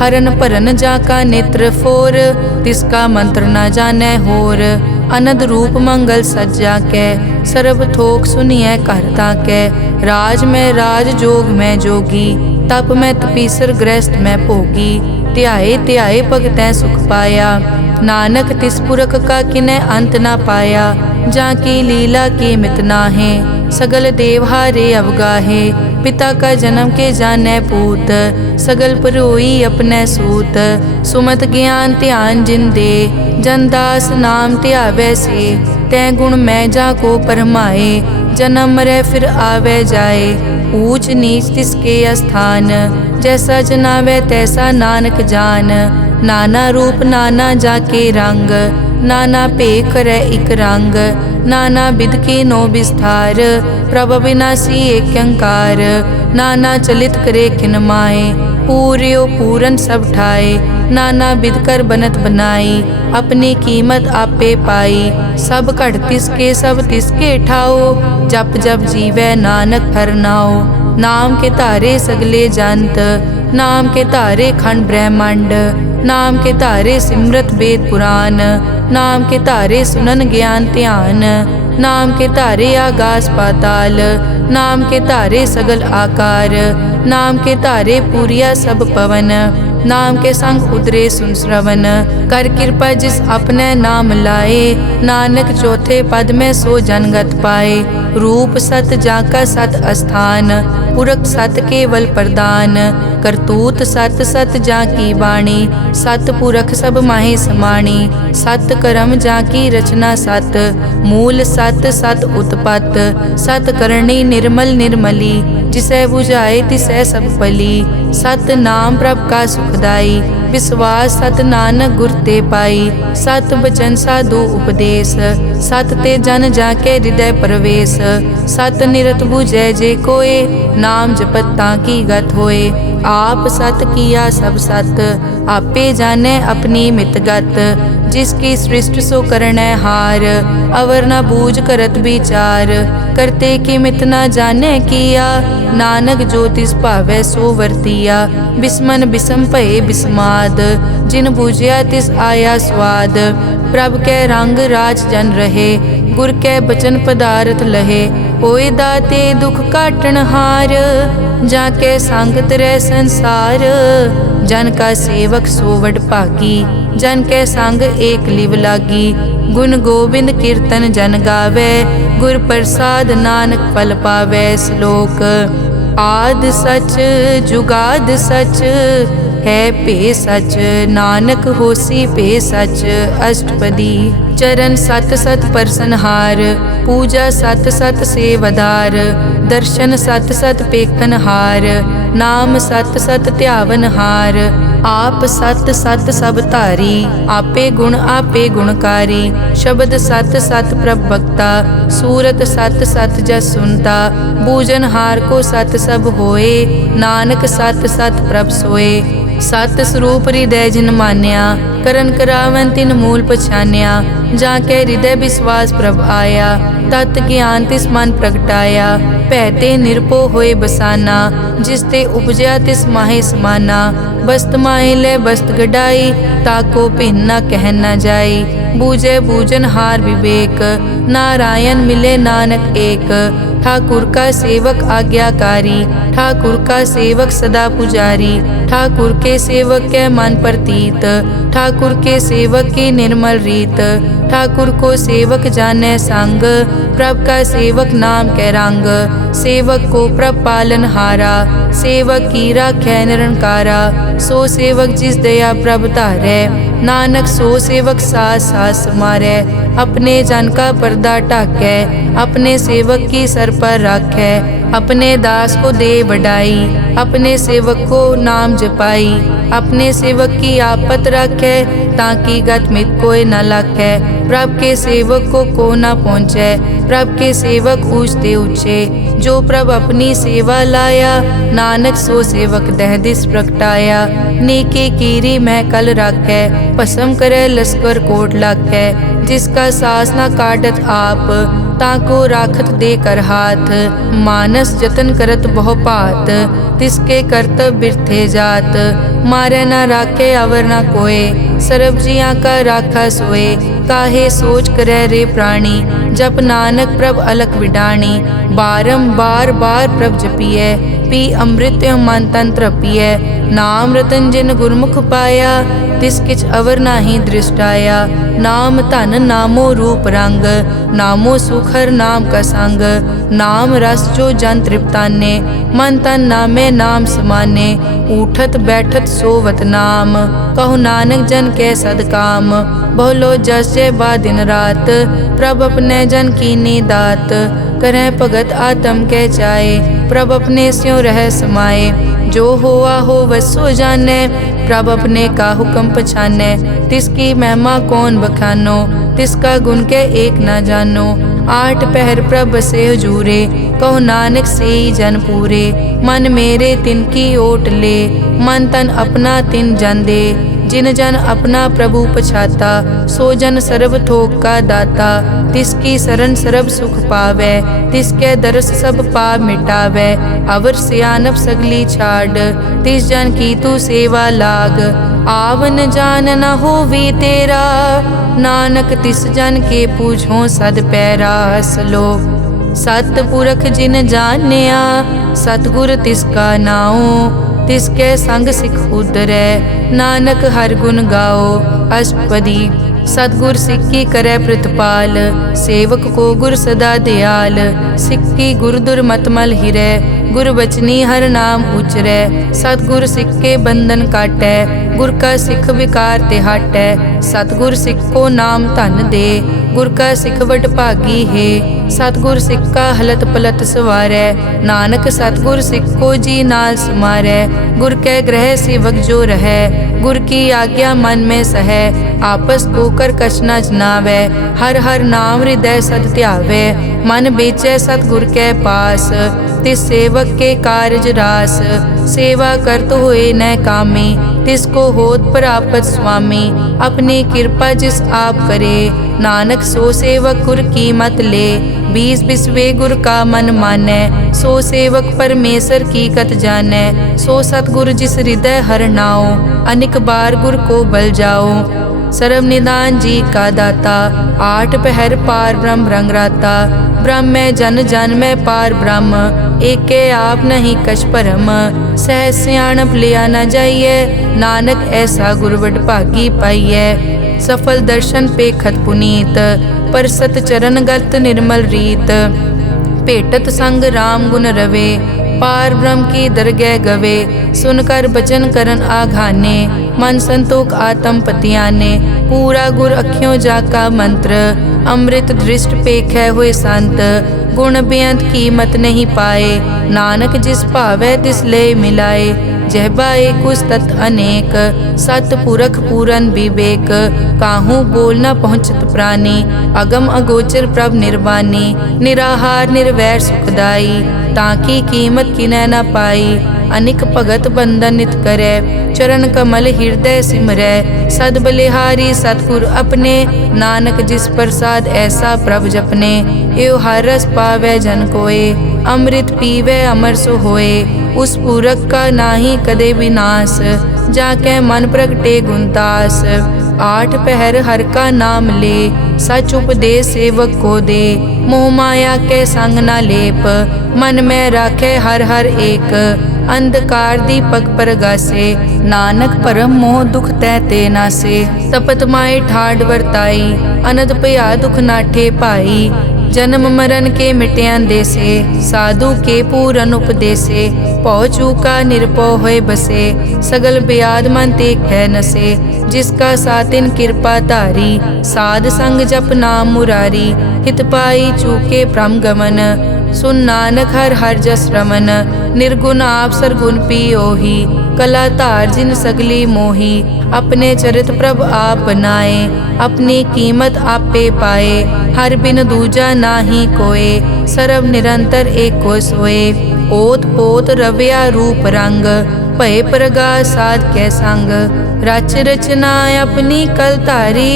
हरन भरन जाका नेत्र फोर, तिसका मंत्र न जानै होर, अनद रूप मंगल सज्जा कै, सर्ब थोक सुनिए करता कै, राज में राज जोग में जोगी, तप में तपीसर गृहस्थ में भोगी, ध्याए ध्याए भगतै सुख पाया, नानक तिस पुरख का किनै अंत ना पाया, जाकी लीला की मित नाहे, सगल देवहारे अवगाहे, पिता का जन्म के जानै पूत, सगल परोई अपने सूत, सुमत ज्ञान ध्यान जिन दे, जनदास नाम ध्यावै से, तै गुण मैं जाको परमाए, जन्म मरै फिर आवे जाए, ऊंच नीच तिसके अस्थान, जैसा जनावे तैसा नानक जान, नाना रूप नाना जाके रंग, नाना भेख करे इक रंग, नाना बिद के नो विस्तार, प्रभ विनाशी एक अंकार, नाना चलित करे खिन माए, पूर्यो पूरन सब ठाए, नाना बिद कर बनत बनाई, अपनी कीमत आपे पाई, सब घट तिसके सब तिसके ठाओ, जप जप जीवै नानक हर नाओ, नाम के धारे सगले जंत, नाम के धारे खंड ब्रह्मांड, नाम के धारे सिमरत वेद पुराण, नाम के धारे सुनन ज्ञान ध्यान, नाम के धारे आगास पाताल, नाम के धारे सगल आकार, नाम के धारे पूरिया सब पवन, नाम के संग उतरे सुन श्रवण, कर कृपा जिस अपने नाम लाए, नानक चौथे पद में सो जनगत पाए, रूप सत जाका सत अस्थान, पुरख सत केवल प्रदान, करतूत सत सत जाकी वाणी, सत पुरख सब माहे समाणी, सत कर्म जाकी रचना सत, मूल सत सत उत्पत, सत करणी निर्मल निर्मली, जिसे बुझाए तिसै सब पली, सत नाम प्रभ का सुखदाई, विश्वास सत नानक गुर ते पाई, सत बचन साधु उपदेश, सत ते जन जाके हृदय प्रवेश, सत निरत बुझै जे कोय, नाम जपत ताकी गत होए, आप सत किया सब सत, आपे जाने अपनी मितगत, जिसकी सृष्टि सो करनै हार, अवर न बूझ करत विचार, करते की मित न जाने किया, नानक जो तिस भावै सो वर्तिया, बिस्मन बिसम भये बिस्माद, जिन बूझिया तिस आया स्वाद, प्रभ कै रंग राज जन रहे, गुर कै बचन पदारथ लहे, होए दाते दुख काटन हार, जाके संगत रह संसार, जन का सेवक सो वड भागी, जन के संग एक लिव लागी, गुण गोबिंद कीर्तन जन गावे, गुर प्रसाद नानक फल पावे, श्लोक आद सच जुगाद सच, है पे सच नानक होसी पे सच, अष्टपदी चरण सत सत परसनहार, पूजा सत सत सेवदार, दर्शन सत सत पेखनहार, नाम सत सत ध्यावनहार, आप सत सत सब धारी, आपे गुण आपे गुणकारी, शब्द सत सत प्रभ भक्ता, सूरत सत सत जस सुनता, बूझनहार को सत सब होए, नानक सत सत प्रभ सोए, सत स्वरूप हृदय जिन मान्या, करन करावन तिन मूल पछान्या, जाके हृदय विश्वास प्रभ आया, तत् ज्ञान तिस मन प्रगटाया, पैते निरपो होए बसाना, जिसते उपजया तिस माहे समाना, बस्त माहे ले बस्त गडाई, ताको भिन्न न कह न जाई, बूझे बूझन हार विवेक, नारायण मिले नानक एक, ठाकुर का सेवक आज्ञाकारी, ठाकुर का सेवक सदा पुजारी, ठाकुर के सेवक के मन प्रतीत, ठाकुर के सेवक की निर्मल रीत, ठाकुर को सेवक जाने संग, प्रभ का सेवक नाम के रंग, सेवक को प्रभ पालन हारा, सेवक की राखै निरंकारा, सो सेवक जिस दया प्रभ धारै, नानक सो सेवक सास सास मारै, अपने जन का पर्दा ढाकै, अपने सेवक की सर पर राखै, अपने दास को दे बढ़ाई, अपने सेवक को नाम जपाई, अपने सेवक की आपत राखै, ताकि गत मित कोय न लाखै। प्रभ के सेवक को न पहुँचै, प्रभ के सेवक ऊँचते ऊँचे। जो प्रभ अपनी सेवा लाया, नानक सो सेवक दह दिस प्रगटाया। नेके कीरी मह कल राखै, भस्म करे लश्कर कोट लाखै। जिसका सास न काटत आप, ताको राखत दे कर हाथ। मानस जतन करत बहु पात, तिसके करतब बिरथे जात। मारे न राखे अवर न कोय, सर्ब जियां का राखा सोए। काहे सोच करे रे प्राणी, जप नानक प्रभ अलख विडाणी। बारंबार बार प्रभ जपिए, पी अमृत मन तन तृपिए। नाम रतन जिन गुरमुख पाया, तिस किछ अवर नाही दृष्टाया। नाम धन नामो रूप रंग, नामो सुखर नाम का संग। नाम रस जो जन तृप्ताने, मन तन नामे नाम समाने। उठत बैठत सोवत नाम, कहु नानक जन के सदकाम। बहुलो जस जय बा दिन रात, प्रभ अपने जन कीनी दात। करह भगत आत्म के चाए, प्रभ अपने स्यों रह समाए। जो होआ हो वसो जाने, प्रभ अपने का हुक्म पछाने। तिसकी महिमा कौन बखानो, तिसका गुण के एक न जानो। आठ पहर प्रभ से हजूरे, कहो नानक से जन पूरे। मन मेरे तिनकी ओट ले, मन तन अपना तिन जन दे। जिन जन अपना प्रभु पछाता, सो जन सर्ब थोक का दाता। तिसकी शरण सर्ब सुख पावे, तिसके दरस सब पाप मिटावे। अवर सियानप सगली छाड़, तिस जन की तू सेवा लाग। आवन जान न होवी तेरा, नानक तिस जन के पूछो सद पैरा। सलोक सतपुरख जिन जानिया, सतगुर तिसका नाओ। तिसके संग सिख उदरै, नानक हर गुण गाओ। अष्टपदी सतगुर सिक्की करे प्रतिपाल, सेवक को गुर सदा दयाल। सिक्की गुर दुर्मतमल हिरै, गुर बचनी हर नाम उचरै। सतगुर सिक्के बंधन काटै, गुर का सिख विकार ते हटै। सतगुर सिख को नाम धन दे, गुर का सिख वड भागी है। सतगुर सिक्का हलत पलत सवारै, नानक सतगुर सिक्को जी नाल समारै। गुर के ग्रह सेवक जो रहै, गुर की आज्ञा मन में सहै। आपस को कर कछ न जनावै, हर हर नाम हृदय सद ध्यावै। मन बेचै सतगुर के पास, तिस सेवक के कारज रास। सेवा करत होए न कामी, तिसको होत प्रापत स्वामी। अपनी कृपा जिस आप करे, नानक सो सेवक गुर की मत ले। बीस बिसवे गुर का मन मानै, सो सेवक परमेश्वर की कत जानै। सो सतगुर जिस हृदय हर नाओ, अनेक बार गुर को बल जाओ। सर्व निदान जी का दाता, आठ पहर पार ब्रह्म रंग राता। ब्रह्म में जन जन में पार ब्रह्म, एके आप नहीं कछ परम। सह सियाणप लिया न जाइए, नानक ऐसा गुरवड भागी पाइए। सफल दर्शन पे खत पुनीत, पर सत चरण गत निर्मल रीत। भेटत संग राम गुण रवे, पार ब्रह्म की दरगह गवे। सुनकर बचन करन आघाने, मन संतोख आत्म पतियाने। पूरा गुर अखियों जाका मंत्र, अमृत दृष्ट पेखै हुए संत। गुण बेअंत कीमत नहीं पाए, नानक जिस भावै तिस ले मिलाए। जहबा एक उस तत् अनेक, सतपुरख पूरन विवेक। काहू बोल न पहुँचत प्राणी, अगम अगोचर प्रभ निर्वाणी। निराहार निर्वैर सुखदाई, ताकी कीमत किनै न पाई। अनिक भगत बंधन नित करै, चरण कमल हृदय सिमरै। सद बलिहारी सतगुर अपने, नानक जिस प्रसाद ऐसा प्रभ जपने। एव हर रस पावै जन कोय, अमृत पीवै अमर सो होए। उस पूरक का नाही कदे विनाश, जाके मन प्रगटे गुणतास। आठ पहर हर का नाम ले, सच उपदेश सेवक को दे। मोह माया के संग न लेप, मन में राखे हर हर एक। अंधकार दीपक परगासे, नानक परम मोह दुख तै ते नासे। तपत माए ठाड वर्ताई, अनद भया दुख नाठे पाई। जन्म मरण के मिट्यां देसे, साधु के पूरन उपदेसे। पौ चूका निरपौ होए बसे, सगल ब्याद मन देखै नसे। जिसका सातिन कृपा धारी, साध संग जप नाम मुरारी। हित पाई चूके भ्रम गमन, सुन नानक हर हर जस रमन, निर्गुण आप सरगुण पियोही, कला धार जिन सगली मोही, अपने चरित प्रभ आप बनाए, अपनी कीमत आपे पाए, हर बिन दूजा नाही कोय, सरब निरंतर एको सोए, ओत पोत रव्या रूप रंग, भय प्रगास साध कै संग, रच रचना अपनी कल धारी,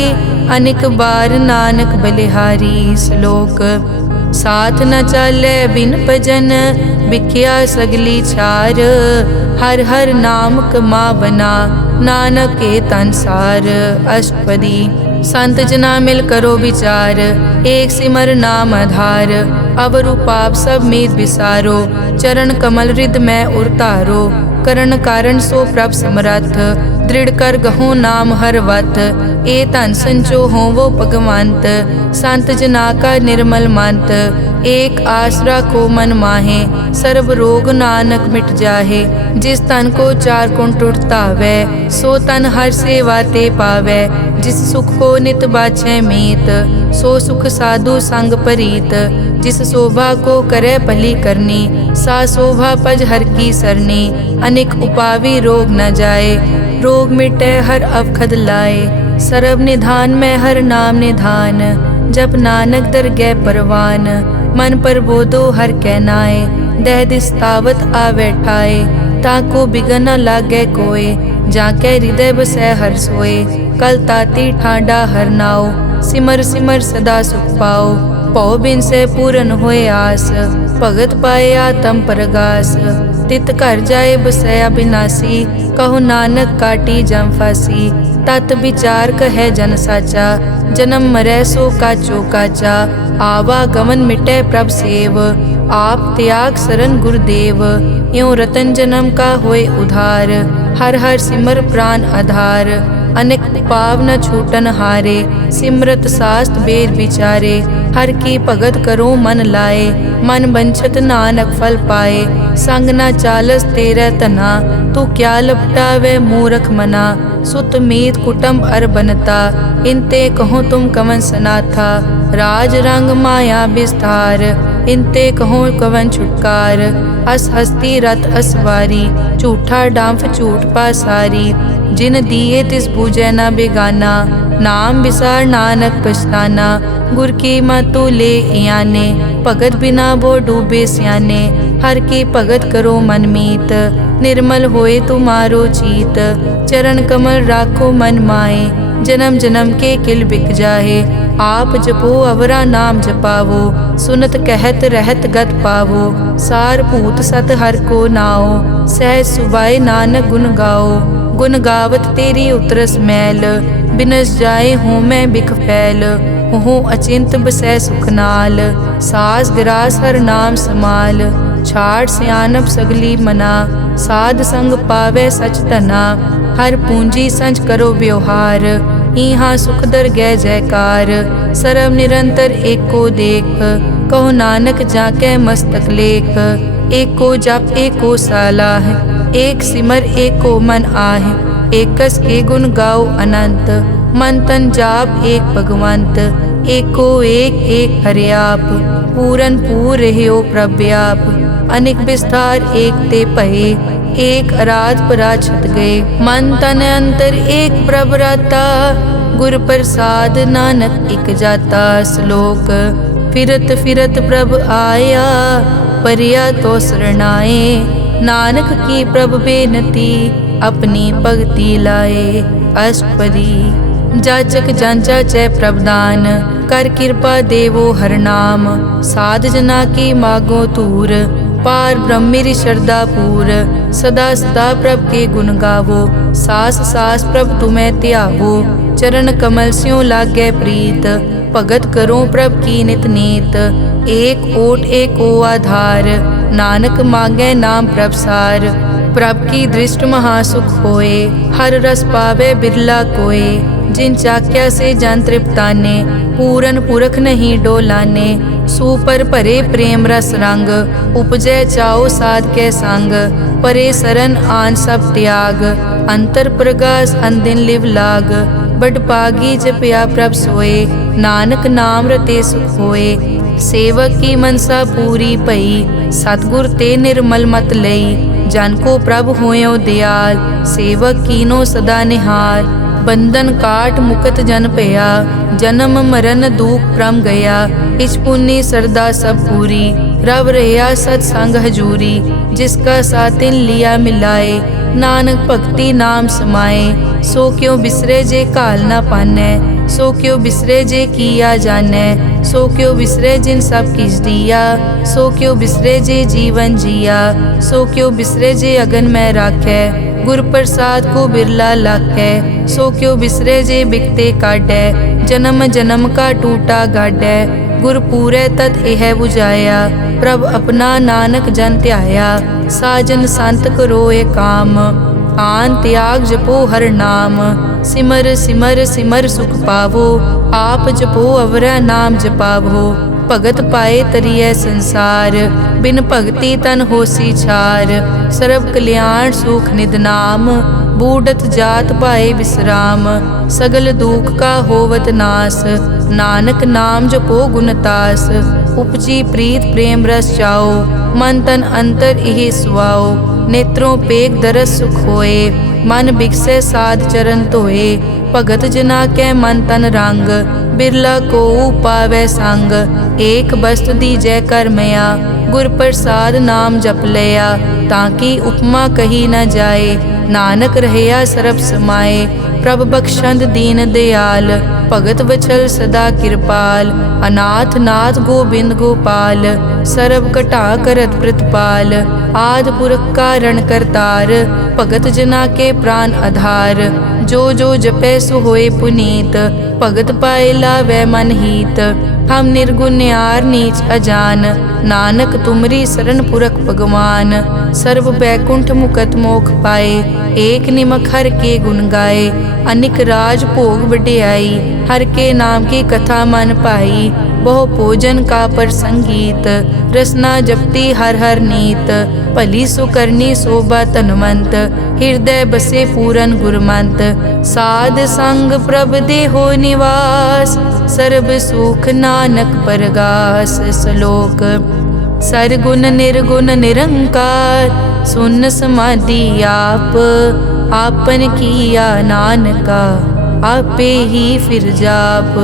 अनेक बार नानक बलिहारी। श्लोक साथ न चाले बिन भजन, बिख्या सगली छार, हर हर नाम कमावना, नानक के तन सार। अष्टपदी संत जना मिल करो विचार, एक सिमर नाम आधार, अवरु पाप सब मीत विसारो, चरण कमल हृद में उरतारो, करण कारण सो प्रभ समरथ, दृढ़ कर गहो नाम हर वत, ए धन संचो हो वो भगवंत, संत जना का निर्मल मंत, एक आसरा को मन माहे, सर्व रोग नानक मिट जाहे, जिस तन को चार गुण टूटता वै, सो तन हर सेवा ते पावै, जिस सुख को नित बाछै मीत, सो सुख साधु संग परीत, जिस शोभा को करे भली करनी, सा शोभा पज हर की सरनी, अनेक उपावी रोग न जाए, रोग मिटे हर अवखद लाए, सर्व निधान में हर नाम निधान, जब नानक दर गै परवान, मन पर बोधो हर कहनाए, दह दिस्तावत आवे ठाए, ताको बिगन न लागे कोय, जाके हृदय बसै हर सोए, कल ताती ठांडा हर नाओ, सिमर सिमर सदा सुख पाओ, पौ बिन से पूरन होए आस, भगत पाए आत्म परगास, तित घर जाए बसया बिनासी, कहो नानक काटी जम फासी, तत विचार कहे जन साचा, जन्म मरै सो काचो काचा, आवागमन मिटे प्रभ सेव, आप त्याग सरन गुरुदेव, यों रतन जन्म का होए उधार, हर हर सिमर प्राण आधार, अनेक पाव न छूटन हारे, सिमरत शास्त वेद विचारे, हर की भगत करो मन लाए, मन बंछत नानक फल पाए, संग न चालस तेरे तना, तू क्या लपटावे मूरख मना, सुत मीत कुटुम्ब अर बनता, इनते कहो तुम कवन सनाथा, राज रंग माया विस्तार, इनते कहो कवन छुटकार, अस हस्ती रथ असवारी, झूठा डांफ झूठ पासारी, जिन दिए तिस बूझे न बेगाना, नाम विसार नानक पछताना, गुर की मतु ले याने, भगत बिना वो डूबे स्याने, हर की भगत करो मन मीत, निर्मल होए तुम्हारो चीत, चरण कमल राखो मन माए, जन्म जन्म के किल बिक जाहे, आप जपो अवरा नाम जपावो, सुनत कहत रहत गत पावो, सार भूत सत हर को नाओ, सहज सुबाए नानक गुन गाओ, गुन गावत तेरी उतरस मैल, बिनस जाए हूँ मैं बिख फैल, हूँ अचिंत बसै सुख नाल, सास गिरास हर नाम समाल, छाड़ सियानप सगली मना, साध संग पावे सच तना, हर पूंजी संच करो व्यवहार, इहाँ सुख दर गै जयकार, सरब निरंतर एको देख, कहो नानक जाके मस्तक लेख, एको जप एको सालाह, एक सिमर एको मन आह, एकस के गुण गाओ अनंत, मन तन जाप एक भगवंत, एको एक एक हरियाप, पूरन पूर रह्यो प्रव्याप, अनेक विस्तार एक ते पहे, एक अराध पराछत गए, मन तन अंतर एक प्रभ राता, गुर प्रसाद नानक इक जाता। श्लोक फिरत फिरत प्रभ आया, परिया तो शरणाए, नानक की प्रभ बेनती, अपनी भगति लाए। अष्टपदी जाचक जांचा चै प्रभदान, कर कृपा देवो हर नाम, साध जना की मागो तूर, पार ब्रह्मेरी श्रद्धा पूर, सदा सदा प्रभ के गुण गावो, सास सास प्रभ तुम्हें त्यावो, चरण कमल स्यों लागे प्रीत, भगत करो प्रभ की नित नीत, एक ओट एक ओ आधार, नानक मांगे नाम प्रभ सार, प्रभ की दृष्ट महासुख होए, हर रस पावे बिरला कोय, जिन चाक्या से जन तृप्ताने, पूरन पुरख नहीं डोलाने, सुपर भरे प्रेम रस रंग, उपजय चाओ साध के संग, परे सरन आन सब त्याग, अंतर प्रगास अंदिन लिव लाग, बड़ पागी जपया प्रभ सोए, नानक नाम रते सुख होए, सेवक की मनसा पूरी पई, सतगुर ते निर्मल मत लई। जन को प्रभ होयो दयाल, सेवक कीनो सदा निहाल। बंधन काट मुकत जन पया, जन्म मरण दुख प्रम गया। इच पुन्नी सरदा सब पूरी, रव रहा सत्संग हजूरी। जिसका सातिन लिया मिलाए, नानक भक्ति नाम समाए। सो क्यों बिसरे जे काल ना पानै, सो क्यों बिसरे जे किया जानै। सो क्यों बिसरे जिन सब किस दिया, सो क्यों बिसरे जे जीवन जिया। सो क्यों बिसरे जे अगन में राखै, गुर प्रसाद को बिरला लाखै। सो क्यों बिसरे जे बिकते काटै, जन्म जन्म का टूटा गाडै। गुर पूरे तत एह बुझाया, प्रभ अपना नानक जन ध्याया। साजन संत करोए काम, आन त्याग जपो हर नाम। सिमर सिमर सिमर सुख पावो, आप जपो अवरा नाम जपावो। भगत पाए तरिए संसार, बिन भगति तन होसी छार। सर्व कल्याण सुख निध नाम, बूढ़त जात पाए विश्राम। सगल दुख का होवत नास, नानक नाम जपो गुणतास। उपजी प्रीत प्रेम रस चाओ, मन तन अंतर इहि सुआओ। नेत्रों पेग दरस सुख होए, मन बिकसे साध चरण धोए। भगत जना कै मन तन रंग, बिरला को पावै संग। एक बस्त दीजै कर मया, गुर प्रसाद नाम जप लिया। ताकि उपमा कही न जाए, नानक रहया सरब समाए। प्रभ बख्शंद दीन दयाल, भगत वचल सदा कृपाल। अनाथ नाथ गोबिंद गोपाल, सरब कटा करत प्रतिपाल। आद पुरख कारण करतार, भगत जना के प्राण आधार। जो जो जपै सो होए पुनीत, भगत पाए लावै मन हीत। हम निर्गुण न्यार नीच अजान, नानक तुमरी शरण पुरख भगवान। सर्व बैकुंठ मुकत मोख पाए, एक निमक हर के गुण गाए। अनिक राज भोग वड्याई, हर के नाम की कथा मन पाई। बहु भोजन का पर संगीत, रसना जपती हर हर नीत। भली सुकरनी शोभा तनवंत, हृदय बसे पूरन गुरमंत। साध संग प्रभ देहो निवास, सर्ब सुख नानक परगास। श्लोक सरगुण निर्गुण निरंकार, सुन समाधि आप। आपन किया नानका, आपे ही फिर जाप।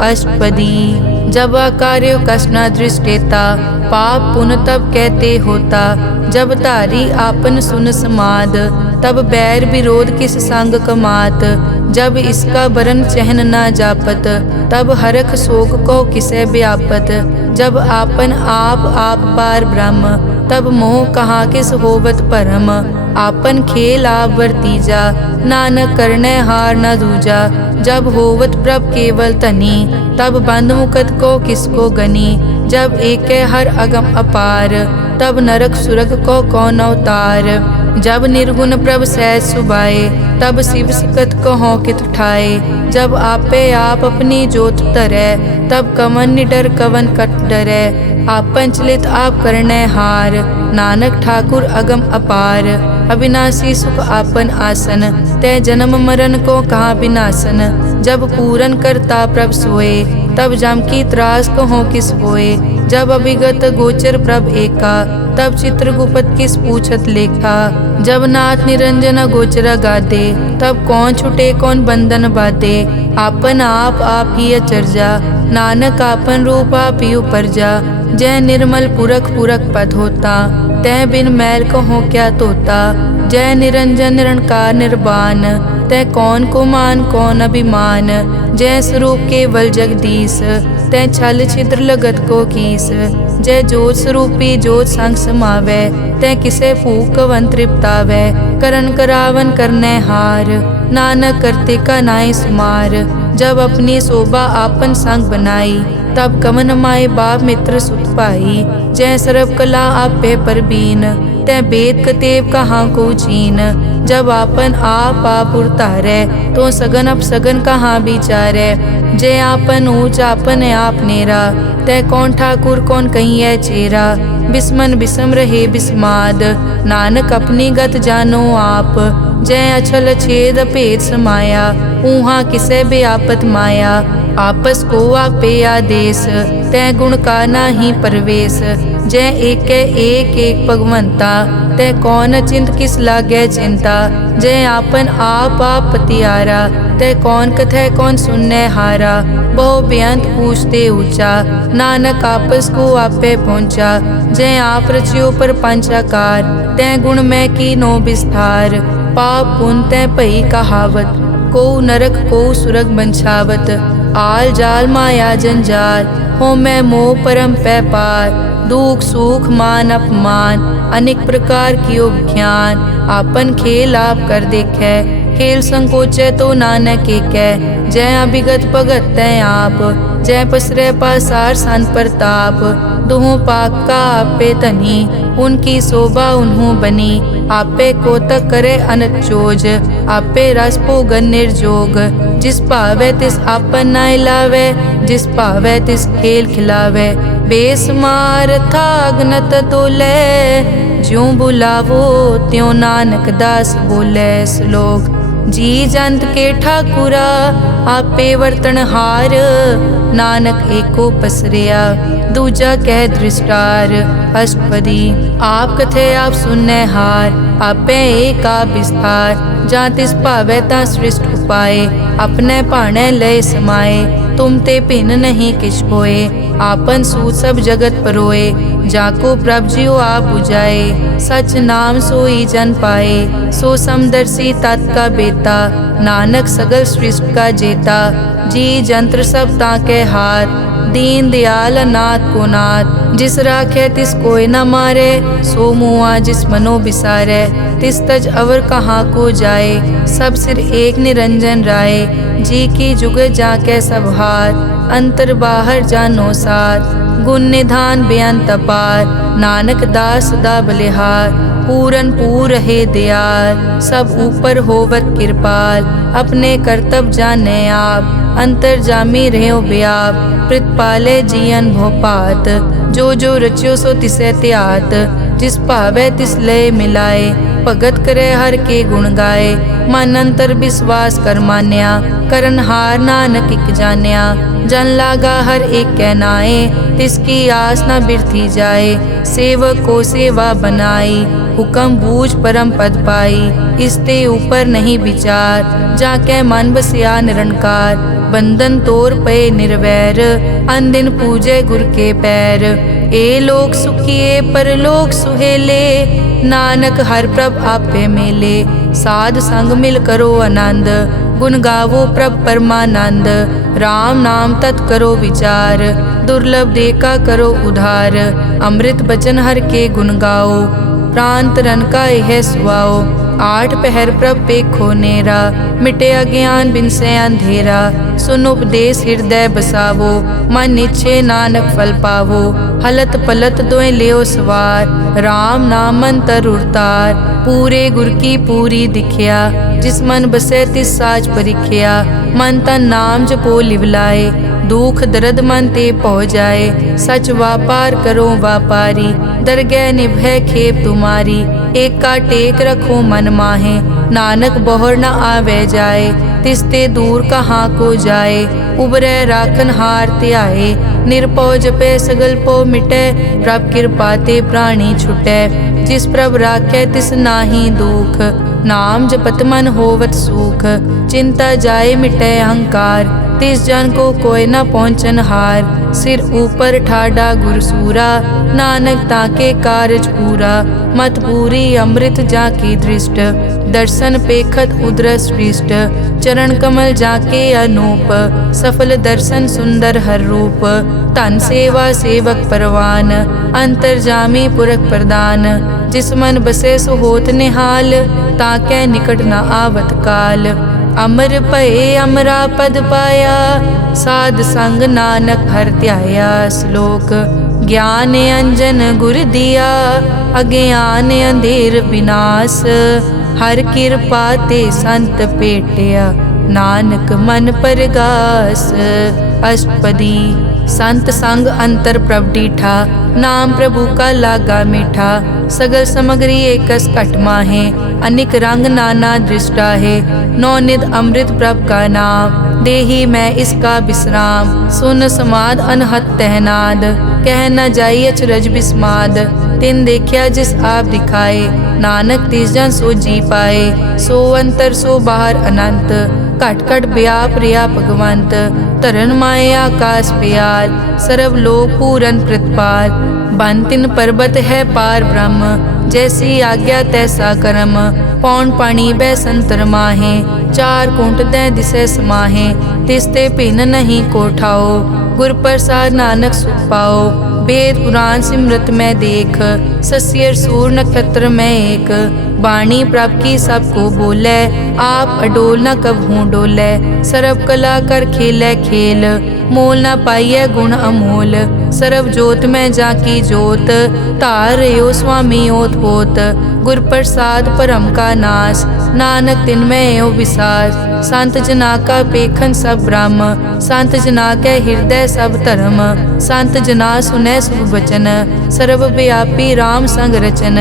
अष्टपदी जब कार्य कष्ट न दृष्टेता, पाप पुण्य तब कहते होता। जब धारी आपन सुन समाद, तब बैर विरोध किस संग कमात। जब इसका बरन चहन न जापत, तब हरख शोक को किसे व्यापत। जब आपन आप पार ब्रह्म, तब मोह कहाँ किस होवत परम। आपन खेल आप वर्तीजा, नानक करने हार न दूजा। जब होवत प्रभ केवल तनी, तब बंद मुकत को किसको गनी। जब एक हर अगम अपार, तब नरक सुरग को कौन अवतार। जब निर्गुण प्रभ सहज सुभाए, तब शिव सकत को हों कित ठाए। जब आपे आप अपनी जोत धरै, तब कवन निडर कवन कट डरै। आपन चलित आप करने हार, नानक ठाकुर अगम अपार। अविनाशी सुख आपन आसन, तै जन्म मरण को कहाँ विनाशन। जब पूरन करता प्रभ सोए, तब जम की त्रास कहो किस होए। जब अभिगत गोचर प्रभ एका, तब चित्रगुप्त किस पूछत लेखा। जब नाथ निरंजन गोचर गादे, तब कौन छुटे कौन बंधन बाधे। आपन आप ही अचरजा, नानक आपन रूप आप ही उपरजा। जय निर्मल पुरख पुरख पद होता, तै बिन मैल कहो क्या तोता। जय निरंजन निरंकार निर्वाण, तै कौन को मान कौन अभिमान। जय स्वरूप केवल जगदीश, तै छल छिद्र लगत को कीस। जय जोत स्वरूपी जोत संग समावै, तै किसे भूख कवन तृप्तावै। करन करावन करने हार, नानक करते का नाई सुमार। जब अपनी शोभा आपन संग बनाई, तब कवन माए बाप मित्र सुत पाई। जय सर्व कला आपे परबीन, तै वेद कतेब कहाँ को चीन। जब आपन आप उतारै, तो सगन अपसगन कहाँ विचारै। जय आपन ऊंच आपन आप नेरा, तै कौन ठाकुर कौन कहिए चेरा। बिस्मन बिसम रहे बिस्माद, नानक अपनी गत जानो आप। जय अछल छेद भेद समाया, ऊहा किसे व्यापत माया। आपस को आपे आदेश, तै गुण का नाही परवेश। जै एक एक भगवंता, तै कौन चिंत किस लागे चिंता। जै आपन आप पतियारा, तै कौन कथै कौन सुनने हारा। बहु बेअंत पूछते ऊंचा, नानक आपस को आपे पहुँचा। जै आप रचियो पर पंचाकार, तै गुण में कीनो विस्तार। पाप पुन तै भई कहावत, को नरक को सुरग बंछावत। आल जाल माया जंजाल, हो मैं मोह परम पै पार। दुख सुख मान अपमान, अनेक प्रकार कियो ज्ञान। आपन खेल आप कर देखे, खेल संकोचे तो नानक एकै। जय अभिगत भगत तै आप, जय पसरे पासार संत प्रताप। दुहों पाक का आपे धनी, उनकी शोभा उन्हों बनी। आपे कोतक करे अनत चोज, आपे रस भोगन निर्जोग। जिस भावे तिस आपन नाय लावे, जिस भावे तिस खेल खिलावे। बेसमार था अगनत तोले, ज्यों बुलावो त्यों नानक दास बोले। श्लोक। जी जंत के ठाकुरा, आपे वर्तनहार। नानक एको पसरिया, दूजा कह दृष्टार। अष्टपदी। आप कथे आप सुनने हार, आपे एक आप विस्तार। जा तिस भावे ता सृष्ट उपाय, अपने भाणे लय समाए। तुम ते भिन्न नहीं किछ होए, आपन सूत सब जगत परोए। जाको प्रभ जियो आप बुझाए, सच नाम सोई जन पाए। सो समदर्शी तत् का बेता, नानक सगल सृष्टि का जेता। जी जंत्र सब ताके हाथ, दीन दयाल अनाथ को नाथ। जिस राखे तिस कोई न मारे, सो मुआ जिस मनो बिसारे। तिस तज अवर कहाँ को जाए, सब सिर एक निरंजन राय। जी की जुग जाके सब हाथ, अंतर बाहर जानो साथ। गुण निधान बेअंत अपार, नानक दास सदा बलिहार। पूरन पूर है दयाल, सब ऊपर होवत कृपाल। अपने कर्तव्य जाने आप, अंतर जामी रहो व्याप। प्रतिपाले जियन भोपात, जो जो रचियो सो तिसे त्यात। जिस भावे तिस लय मिलाए, भगत करे हर के गुण गाए। मन अंतर विश्वास कर मान्या, करन हार नानक इक जान्या। जन लागा हर एक कै नाए, तिसकी आस न बिरथी जाए। सेवक को सेवा बनाई, हुक्म बूझ परम पद पाई। इसते ऊपर नहीं विचार, जाके मन बसिया निरंकार। बंधन तोर पे निर्वैर, अन दिन पूजे गुर के पैर। ए लोक सुखिए परलोक सुहेले, नानक हर प्रभ आपे मेले। साध संग मिल करो आनंद, गुण गावो प्रभ परमानंद। राम नाम तत् करो विचार, दुर्लभ देखा करो उधार। अमृत बचन हर के गुण गाओ, प्राण तरन का यह सुआओ। आठ पहर प्रभ पेखो नेरा, मिटे अज्ञान बिन से अंधेरा। सुन उपदेश हृदय बसावो, मन इच्छे नानक फल पावो। हलत पलत दोए लियो सवार, राम नाम मंतर उरतार। पूरे गुर की पूरी दिखिया, जिस मन बसे तिस साच परिख्या। मन तन नाम जपो लिवलाए, दुख दर्द मन ते पौ जाए। सच व्यापार करो व्यापारी, दरगह निभय खेप तुम्हारी। एक का टेक रखो मन माहे, नानक बहुर न आवे जाए। तिसते दूर कहाँ को जाए, उबरे राखन हार त्याए। निरपौ जपे सगल पो मिटे, प्रभ कृपा ते प्राणी छुटे। जिस प्रभ राखे तिस नाही दुख, नाम जपत मन होवत सुख। चिंता जाए मिटे अहंकार, तिस जन को कोई न पहुँचन हार। सिर ऊपर ठाडा गुरसूरा, नानक ताके कारज पूरा। मत पूरी अमृत जाकी दृष्ट, दर्शन पेखत उदरस पृष्ठ। चरण कमल जाके अनूप, सफल दर्शन सुंदर हर रूप। धन सेवा सेवक परवान, अंतर जामी पुरख प्रदान। जिस मन बसे सो होत निहाल, ताके निकट न आवत काल। अमर भये अमरा पद पाया, साध संग नानक हर ध्याया। श्लोक। ज्ञान अंजन गुर दिया, अज्ञान अंधेर विनाश। हर कृपा ते संत पेटिया, नानक मन परगास। अष्टपदी। संत संग अंतर प्रभ डीठा, नाम प्रभु का लागा मीठा। सगल समग्री एकस घट माहे, अनिक रंग नाना दृष्टा है। नौ निध अमृत प्रभ का नाम, देही मैं इसका विश्राम। सुन समाद अनहत तहनाद, कह न जाई अचरज बिस्माद। तिन देखिया जिस आप दिखाए, नानक तिस जन सो जी पाए। सो अंतर सो बाहर अनंत, घट घट व्याप रिया भगवंत। धरन माए आकाश प्याल, सर्व लोक पूरन प्रतिपाल। बन तिन पर्वत है पार ब्रह्म, जैसी आज्ञा तैसा कर्म। पौन पानी बै संतर माहे, चार कुंट दै दिसै समाहे। तिसते भिन्न नहीं कोठाओ, गुर प्रसाद नानक सुख पाओ। वेद पुराण सिमरत में देख, सस्यर सूर नक्षत्र में एक। वाणी प्रभ की सबको बोले, आप अडोल न कबहूँ डोले। सर्व कला कर खेलै खेल, मोल न पाइयै गुण अमोल। सर्व जोत में जाकी जोत, धार रयो स्वामी ओत पोत। गुर प्रसाद परम का नाश, नानक तिन में यो विसास। संत जना का पेखन सब ब्रह्म, संत जना के हृदय सब धर्म। संत जना सुनै शुभ वचन, सर्वव्यापी राम संग रचन।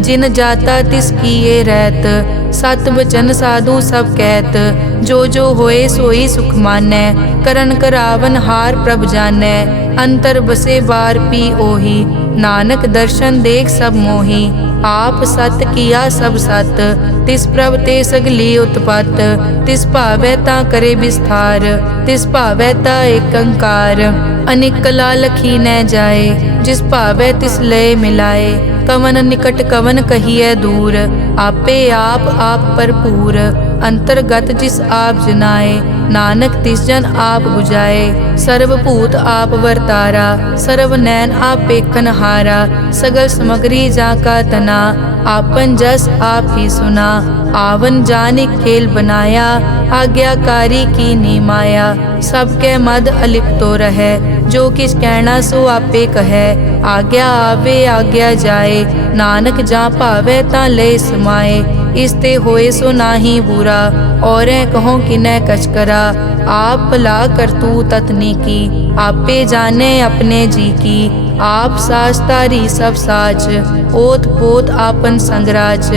जिन जाता तिस किए रहत, सत बचन साधु सब कहत। जो जो होए सोई सुख मानै, करन करावन हार प्रभ जानै। अंतर बसे बार पी ओही, नानक दर्शन देख सब मोही। आप सत किया सब सत, तिस प्रभ ते सगली उत्पत। तिस भावै तां करे विस्तार, तिस भावै ता एक अंकार। अनेक कला लखी न जाए, जिस भावै तिस लय मिलाए। कवन निकट कवन कहिए दूर, आपे आप भरपूर। अंतर्गत जिस आप जनाए, नानक तिस जन आप बुझाए। सर्वभूत आप वर्तारा, सर्व नैन आप पेखन हारा। सगल समग्री जाका तना, आपन जस आप ही सुना। आवन जानि खेल बनाया, आज्ञाकारी की नी माया। सबके मद अलिप्तो रहे, जो किस कहना सो आपे कहे। आज्ञा आवे आज्ञा जाए, नानक जा भावे ता ले समाए। इसते होए सो नाही बुरा, औरें कहो किनै कछ करा। आप भला करतू ततनी की, आपे जाने अपने जी की। आप साच तारी सब साच, ओत पोत आपन संगराज।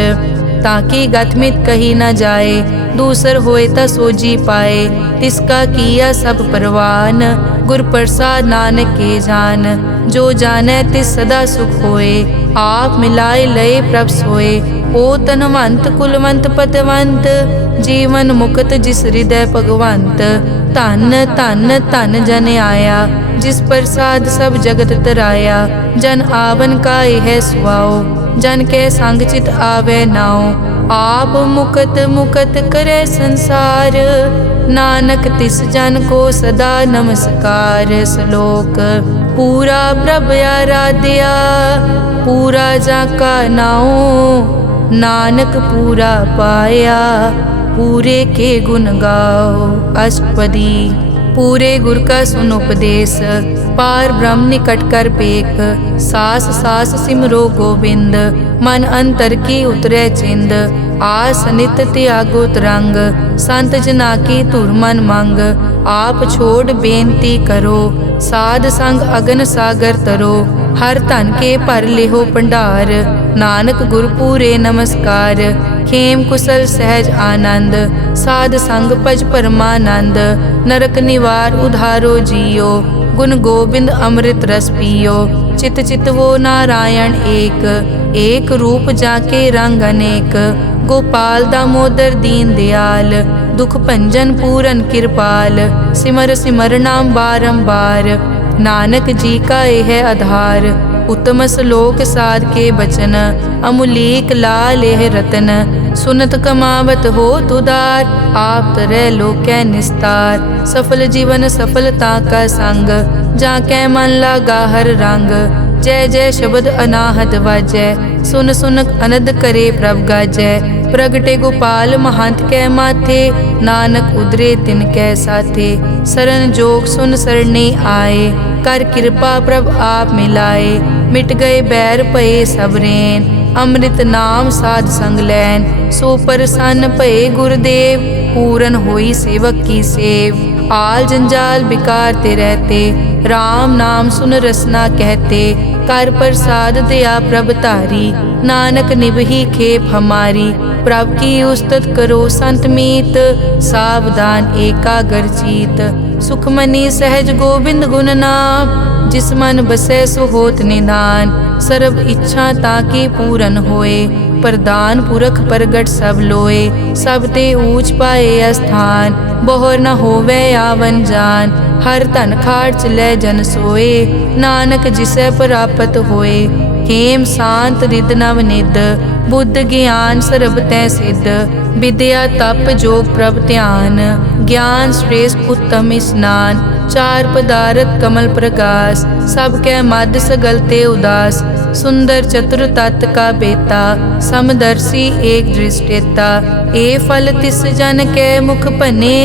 ताकि गतमित कही न जाए, दूसर होए ता सोजी पाए। तिसका किया सब परवान, गुर प्रसाद नानक के जान। जो जाने तिस सदा सुख होए, आप मिलाए लय प्रभ सोए। ओ तनवंत कुलवंत पतवंत, जीवन मुक्त जिस हृदय भगवंत। धन धन धन जन आया, जिस प्रसाद सब जगत तराया। जन आवन का यह सुआओ, जन के संग चित आवे नाओ। आप मुकत मुकत करे संसार, नानक तिस जन को सदा नमस्कार। श्लोक पूरा प्रभ आराध्या, पूरा जाका नाओ। नानक पूरा पाया, पूरे के गुण गाओ। अष्टपदी पूरे गुर का सुन उपदेश, पार ब्रह्म निकट कर पेख। सास सास सिमरो गोविंद, मन अंतर की उतरे चिंद। आस नित त्यागो तरंग, संत जना की धुर मन मंग। आप छोड़ बेनती करो, साध संग अगन सागर तरो। हर धन के भर लेहो भंडार, नानक गुर पूरे नमस्कार। खेम कुशल सहज आनंद, साध संग भज परमानंद। नरक निवार उधारो जियो, गुण गोबिंद अमृत रस पियो। चित चित वो नारायण एक, एक रूप जाके रंग अनेक। गोपाल दामोदर दीन दयाल, दुख भंजन पूरन कृपाल। सिमर सिमर नाम बारंबार, नानक जी का यह आधार। उत्तम श्लोक साध के बचन, अमुलीक लाल यह रतन। सुनत कमावत हो तुदार, आप तरह लोकै निस्तार। सफल जीवन सफलता का संग, जाके मन लागा हर रंग। जय जय शब्द अनाहत वाजै, सुन सुन अनद करे प्रभ गाजै। प्रगटे गोपाल महंत कै माथे, नानक उदरे तिनकै साथे। सरन जोग सुन सरने आए, कर कृपा प्रभ आप मिलाए। मिट गए बैर भये सब रैन, अमृत नाम साध संग लैन। सो प्रसन्न भये गुरुदेव, पूरन होई सेवक की सेव। आल जंजाल बिकार ते रहते, राम नाम सुन रसना कहते। कर प्रसाद दया प्रभ धारी, नानक निभही खेप हमारी। प्रभ की उस्तत करो संत मीत, सावधान एकाग्र चीत। सुखमनी सहज गोबिंद गुण नाम, जिस मन बसै सो होत निधान। सर्ब इच्छा ताकी पूरन होए, प्रदान पुरख प्रगट सब लोए। सब ते ऊंच पाए स्थान, बोहर न होवे आवन जान। हर धन खाट लै जन सोए, नानक जिसे प्राप्त होए। हेम शांत रिद नव निद, बुद्ध ज्ञान सर्ब तै सिद्ध। विद्या तप जोग प्रभ ध्यान, ज्ञान श्रेष्ठ उत्तम स्नान। चार पदारथ कमल प्रकाश, सब कै मद सगल ते उदास। सुंदर चतुर तत् का बेता, समदर्शी एक दृष्टेता। ए फल तिस जन कै मुख भने,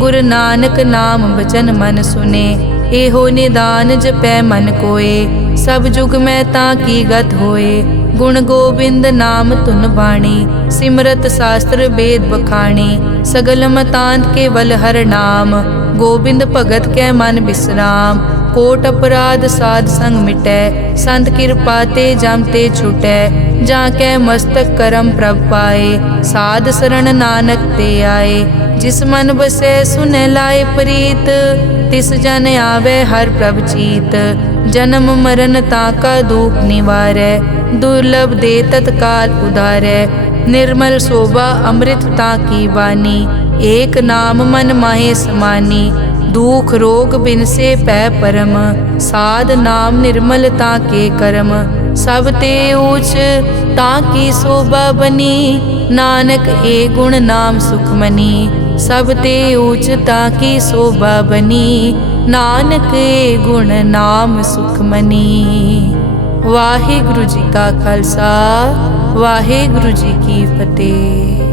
गुरु नानक नाम बचन मन सुने। एहो निदान जपै मन कोय, सब जुग में ताकी गत होए। गुण गोबिंद नाम तुन बाणी, सिमरत शास्त्र वेद बखाणी। सगल मतांत केवल हर नाम, गोबिंद भगत कै मन विश्राम। कोट अपराध साध संग मिटै, संत कृपा ते जम ते छुटै। जाकै मस्तक करम प्रभ पाए, साध शरण नानक ते आए। जिस मन बसै सुनै लाए प्रीत, तिस जन आवे हर प्रभ चीत। जन्म मरण ताका दुख निवारै, दुर्लभ दे तत्काल उधारै। निर्मल शोभा अमृत ताकी वानी, एक नाम मन माहे समानी। दुख रोग बिन से पै परम, साध नाम निर्मल ताके करम। सब ते ऊच ताकी शोभा बनी, नानक ए गुण नाम सुखमनी। सब ते ऊच ताकी शोभा बनी, नानक ए गुण नाम सुखमनी। वाहिगुरु जी का खालसा, वाहिगुरु जी की फतेह।